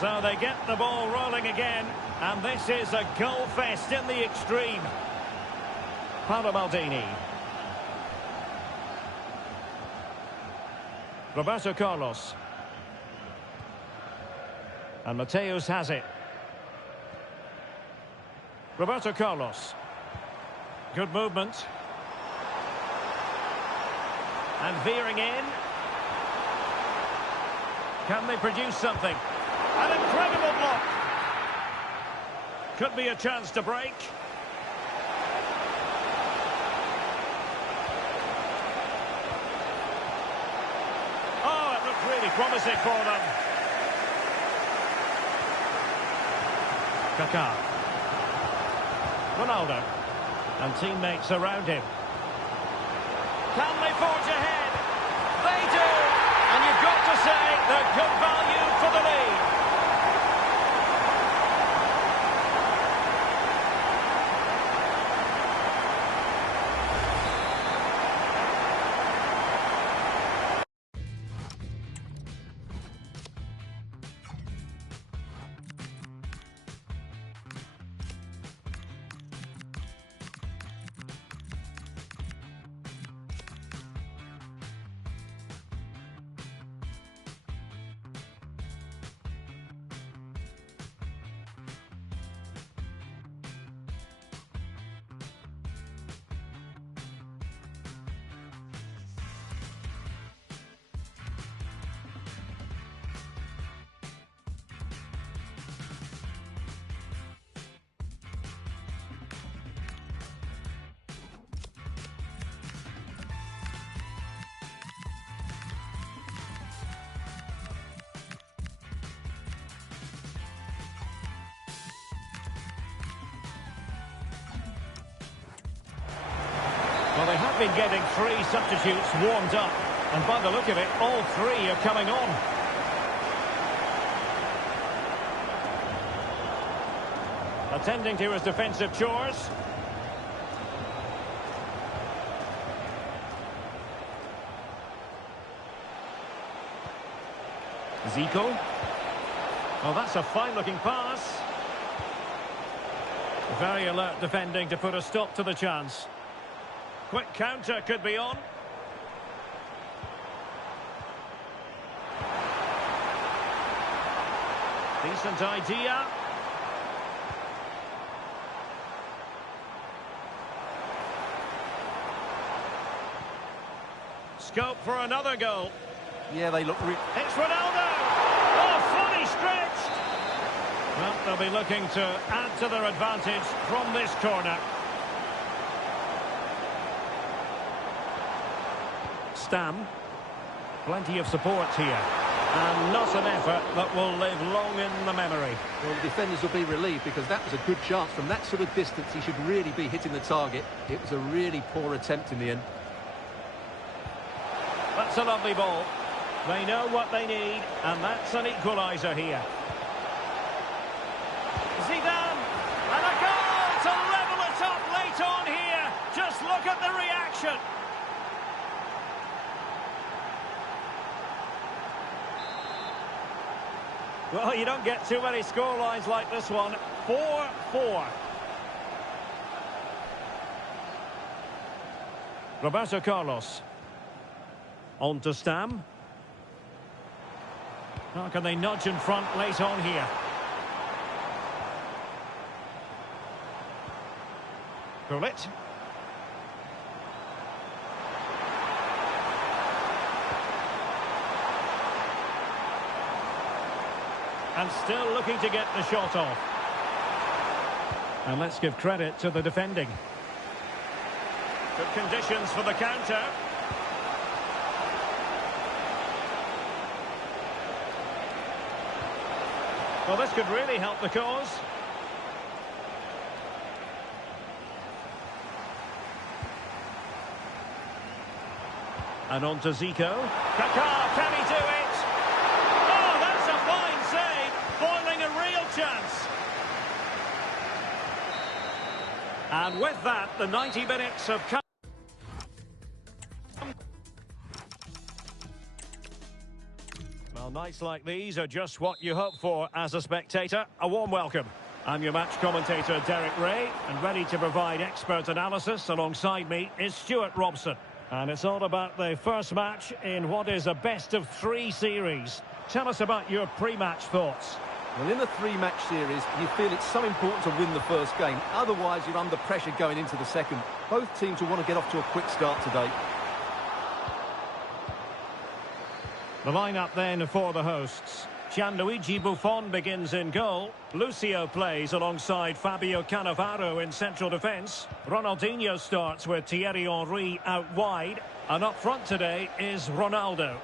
So they get the ball rolling again, and this is a goal fest in the extreme. Paolo Maldini. Roberto Carlos. And Mateus has it. Roberto Carlos. Good movement. And veering in. Can they produce something? An incredible block. Could be a chance to break. Oh, it looked really promising for them. Kaká. Ronaldo. And teammates around him. Can they forge ahead? They do! And you've got to say they're good value for the lead. Well, they have been getting 3 substitutes warmed up. And by the look of it, all 3 are coming on. Attending to his defensive chores. Zico. Oh, that's a fine-looking pass. Very alert defending to put a stop to the chance. Quick counter could be on. Decent idea. Scope for another goal. Yeah, they look... It's Ronaldo! Oh, fully stretched! Well, they'll be looking to add to their advantage from this corner. Stam. Plenty of support here. And not an effort that will live long in the memory. Well, the defenders will be relieved because that was a good chance. From that sort of distance, he should really be hitting the target. It was a really poor attempt in the end. That's a lovely ball. They know what they need, and that's an equaliser here. Zidane, and a goal to level it up late on here. Just look at the reaction. Well, you don't get too many scorelines like this one. 4-4. Roberto Carlos. On to Stam. How can they nudge in front late on here? Gullit. And still looking to get the shot off. And let's give credit to the defending. Good conditions for the counter. Well, this could really help the cause. And on to Zico. Kaká, can he do it? Oh, that's a fine save, foiling a real chance. And with that, the 90 minutes have come. Well, nights like these are just what you hope for as a spectator. A warm welcome. I'm your match commentator, Derek Ray, and ready to provide expert analysis alongside me is Stuart Robson. And it's all about the first match in what is a best-of-3 series. Tell us about your pre-match thoughts. Well, in a three-match series, you feel it's so important to win the first game. Otherwise, you're under pressure going into the second. Both teams will want to get off to a quick start today. The lineup then for the hosts. Gianluigi Buffon begins in goal. Lucio plays alongside Fabio Cannavaro in central defence. Ronaldinho starts with Thierry Henry out wide. And up front today is Ronaldo.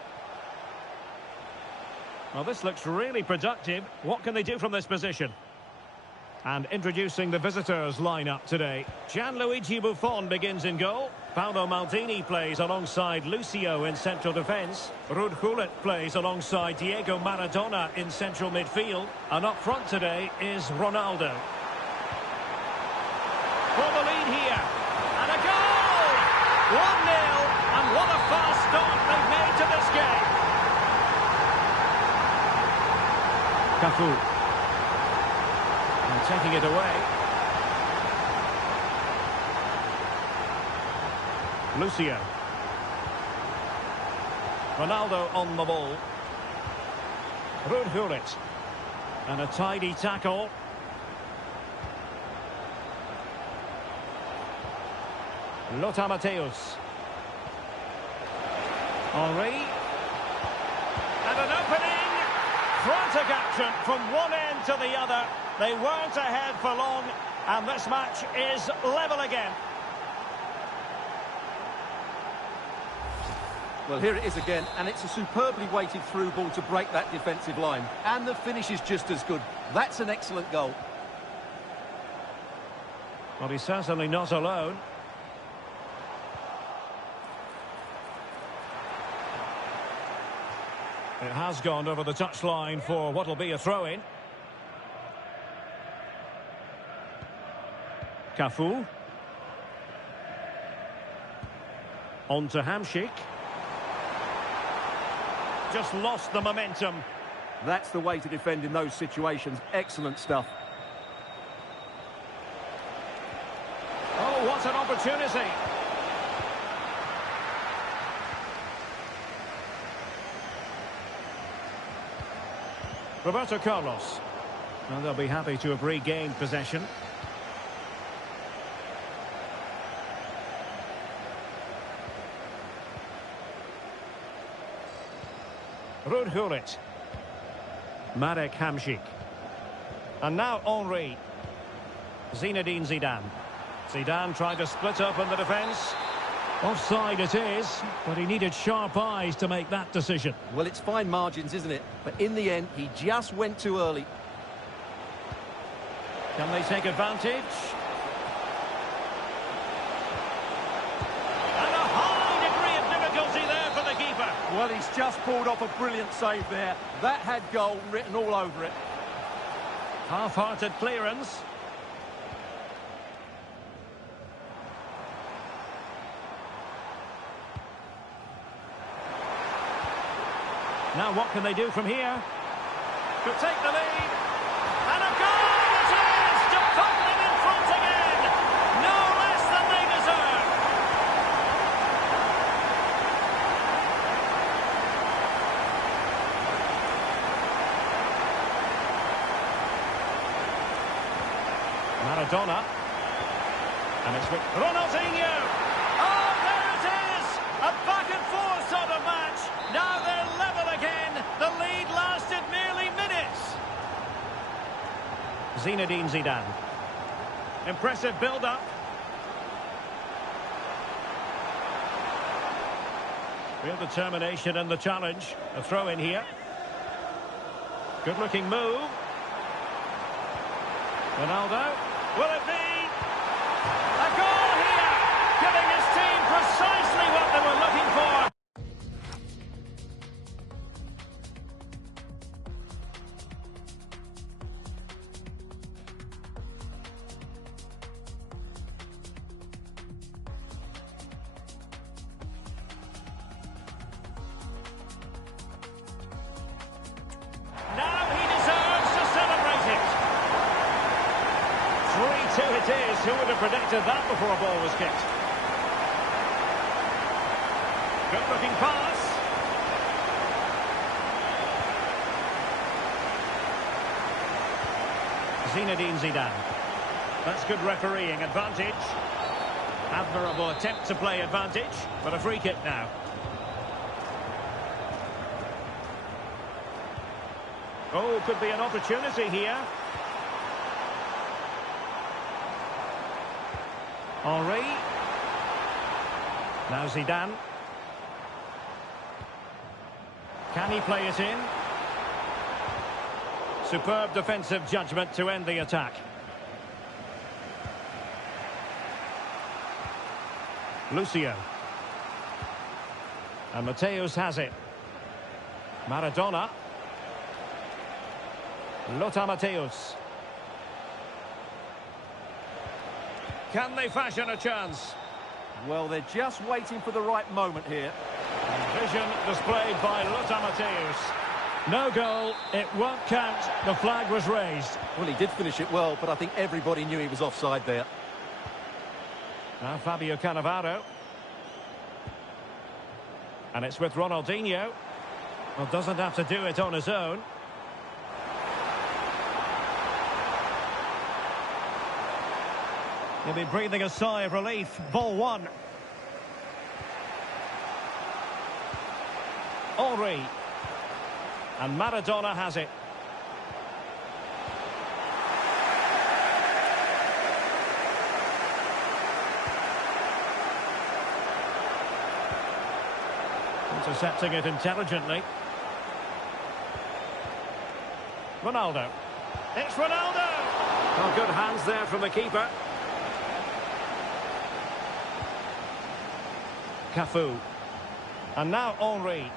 Well, this looks really productive. What can they do from this position? And introducing the visitors lineup today. Gianluigi Buffon begins in goal. Paolo Maldini plays alongside Lucio in central defence. Ruud Gullit plays alongside Diego Maradona in central midfield. And up front today is Ronaldo. For the lead here. And a goal! 1-0. And what a fast start they've made to this game. Cafu. And taking it away. Lucio. Ronaldo on the ball. Ruud Gullit. And a tidy tackle. Lothar Matthäus. Henry. And an opening. Frantic action from one end to the other. They weren't ahead for long, and this match is level again. Well, here it is again, and it's a superbly weighted through ball to break that defensive line. And the finish is just as good. That's an excellent goal. Well, he's certainly not alone. It has gone over the touchline for what will be a throw-in. Cafu. On to Hamšík. Just lost the momentum. That's the way to defend in those situations. Excellent stuff. Oh, what an opportunity. Roberto Carlos. Well, they'll be happy to have regained possession. Ruud Gullit. Marek Hamšík. And now Henry. Zinedine Zidane. Zidane trying to split up in the defence. Offside it is, but he needed sharp eyes to make that decision. Well, it's fine margins, isn't it? But in the end, he just went too early. Can they take advantage? And a high degree of difficulty there for the keeper. Well, he's just pulled off a brilliant save there. That had goal written all over it. Half-hearted clearance. Now what can they do from here? Could take the lead. And a goal it is to put them in front again. No less than they deserve. Maradona. And it's with Ronaldinho. Oh, there it is! A back and forth sort of match. Now they're level again. The lead lasted merely minutes. Zinedine Zidane. Impressive build-up. Real determination in the challenge. A throw in here. Good-looking move. Ronaldo. Will it be? A goal here! Giving his team precisely what they were looking for. Now he deserves to celebrate it. 3-2 it is. Who would have predicted that before a ball was kicked? Good-looking pass. Zinedine Zidane. That's good refereeing. Advantage. Admirable attempt to play advantage, but a free kick now. Oh, could be an opportunity here. Henry. Now Zidane. Can he play it in? Superb defensive judgment to end the attack. Lucio. And Mateus has it. Maradona. Lothar Matthäus. Can they fashion a chance? Well, they're just waiting for the right moment here. Vision displayed by Lothar Matthäus. No goal, it won't count. The flag was raised. Well, he did finish it well, but I think everybody knew he was offside there. Now Fabio Cannavaro. And it's with Ronaldinho. Well, doesn't have to do it on his own. He'll be breathing a sigh of relief. Ball one. Henry. And Maradona has it. Intercepting it intelligently. Ronaldo. It's Ronaldo! Oh, good hands there from the keeper. Cafu. And now Henry.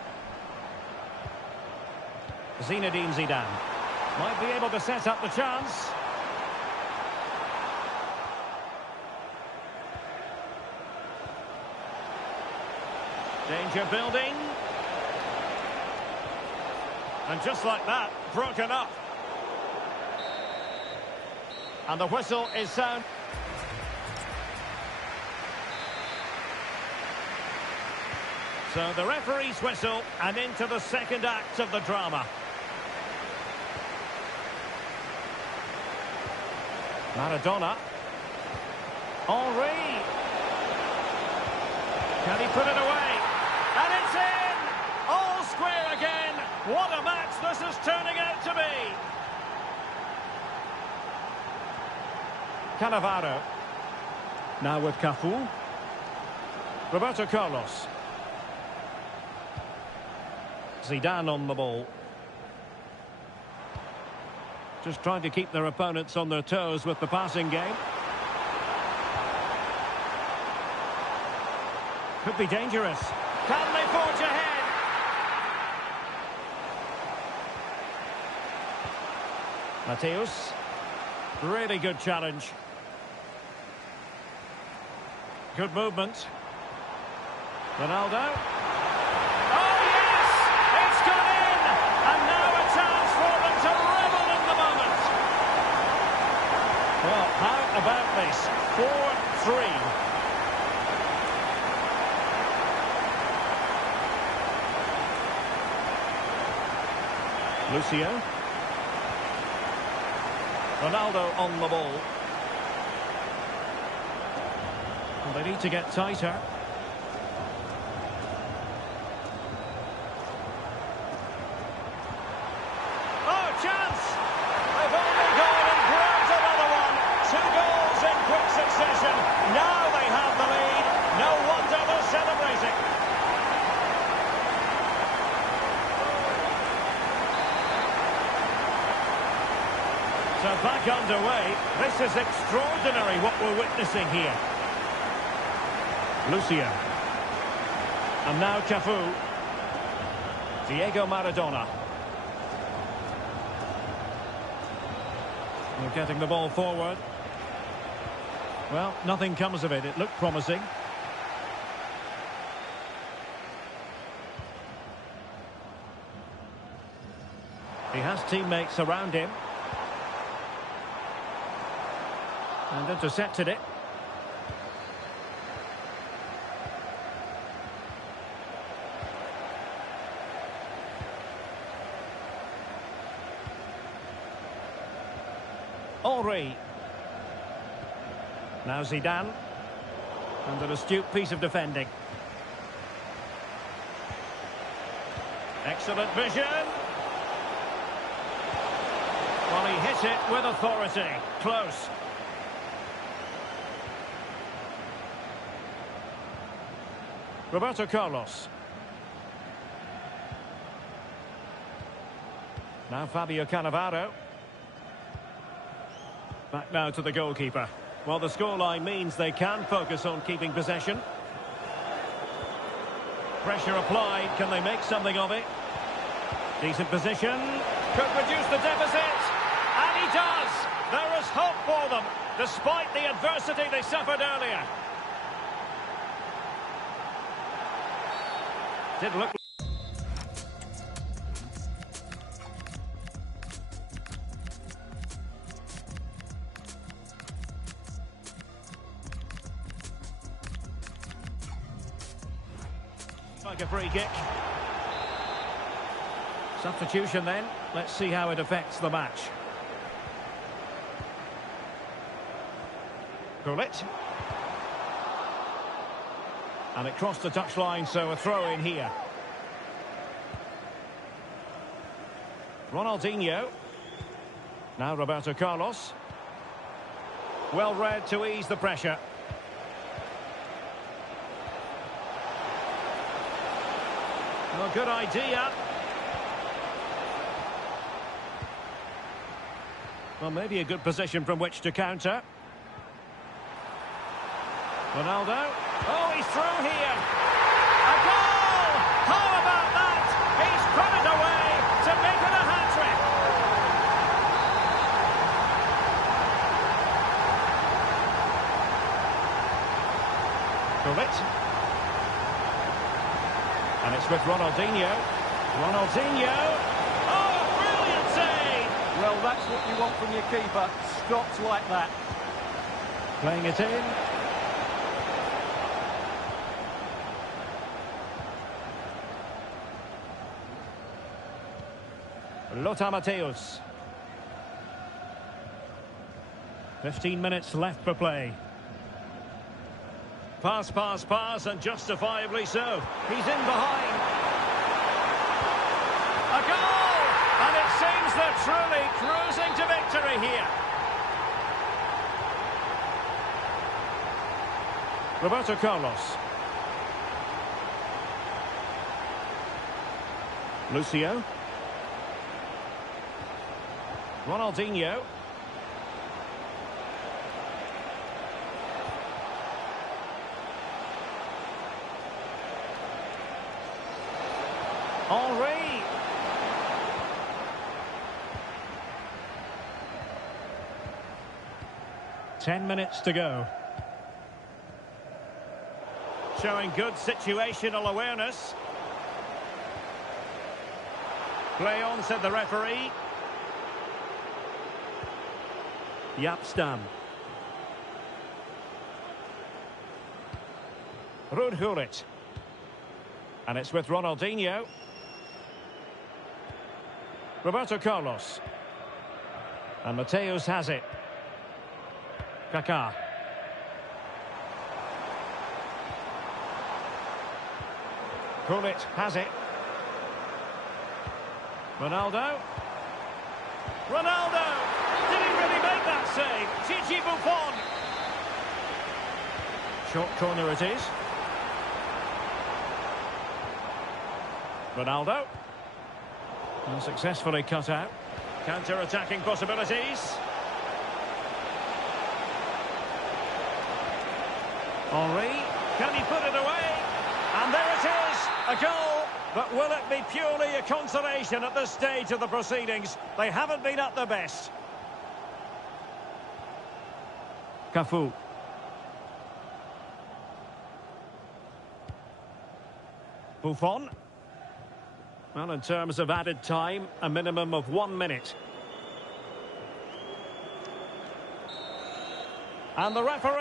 Zinedine Zidane. Might be able to set up the chance. Danger building. And just like that, broken up. And the whistle is sound. So the referee's whistle, and into the second act of the drama. Maradona. Henry. Can he put it away? And it's in! All square again. What a match this is turning out to be. Cannavaro. Now with Cafu. Roberto Carlos. Zidane on the ball. Just trying to keep their opponents on their toes with the passing game. Could be dangerous. Can they forge ahead? Mateus. Really good challenge. Good movement. Ronaldo. Oh, yes! It's gone in! And now a chance for them to revel in the moment. Well, how about this? 4-3. Lucio. Ronaldo on the ball. And they need to get tighter. Oh, chance! They've only gone and grabbed another one. 2 goals in quick succession. Now they have the lead. No wonder they're celebrating. So back underway. This is extraordinary what we're witnessing here. Lucio. And now Cafu. Diego Maradona. They're getting the ball forward. Well, nothing comes of it. It looked promising. He has teammates around him. And intercepted it. Henry. Now Zidane. And an astute piece of defending. Excellent vision. Well, he hit it with authority. Close. Roberto Carlos. Now Fabio Cannavaro. Back now to the goalkeeper. Well, the scoreline means they can focus on keeping possession. Pressure applied. Can they make something of it? Decent position. Could reduce the deficit. And he does. There is hope for them, despite the adversity they suffered earlier. Didn't look. Like a free kick. Substitution then. Let's see how it affects the match. Gullit. And it crossed the touchline, so a throw in here. Ronaldinho. Now Roberto Carlos. Well read to ease the pressure. Well, good idea. Well, maybe a good position from which to counter. Ronaldo. Oh, he's through here. A goal! How about that? He's put it away to make it a hat-trick. Gullit. And it's with Ronaldinho. Ronaldinho. Oh, a brilliant save! Well, that's what you want from your keeper. Stops like that. Playing it in. Lothar Matthäus. 15 minutes left for play. Pass, pass, pass, and justifiably so. He's in behind. A goal! And it seems they're truly cruising to victory here. Roberto Carlos. Lucio. Ronaldinho. Henry. 10 minutes to go. Showing good situational awareness. Play on, said the referee. Yapstam. Rudhurit. And it's with Ronaldinho. Roberto Carlos. And Mateus has it. Kaká. Gullit has it. Ronaldo. Ronaldo! Did he really make that save? Gigi Buffon. Short corner it is. Ronaldo. And successfully cut out. Counter-attacking possibilities. Henry, can he put it away? And there it is, a goal. But will it be purely a consolation at this stage of the proceedings? They haven't been at their best. Cafu. Buffon. Well, in terms of added time, a minimum of 1 minute. And the referee...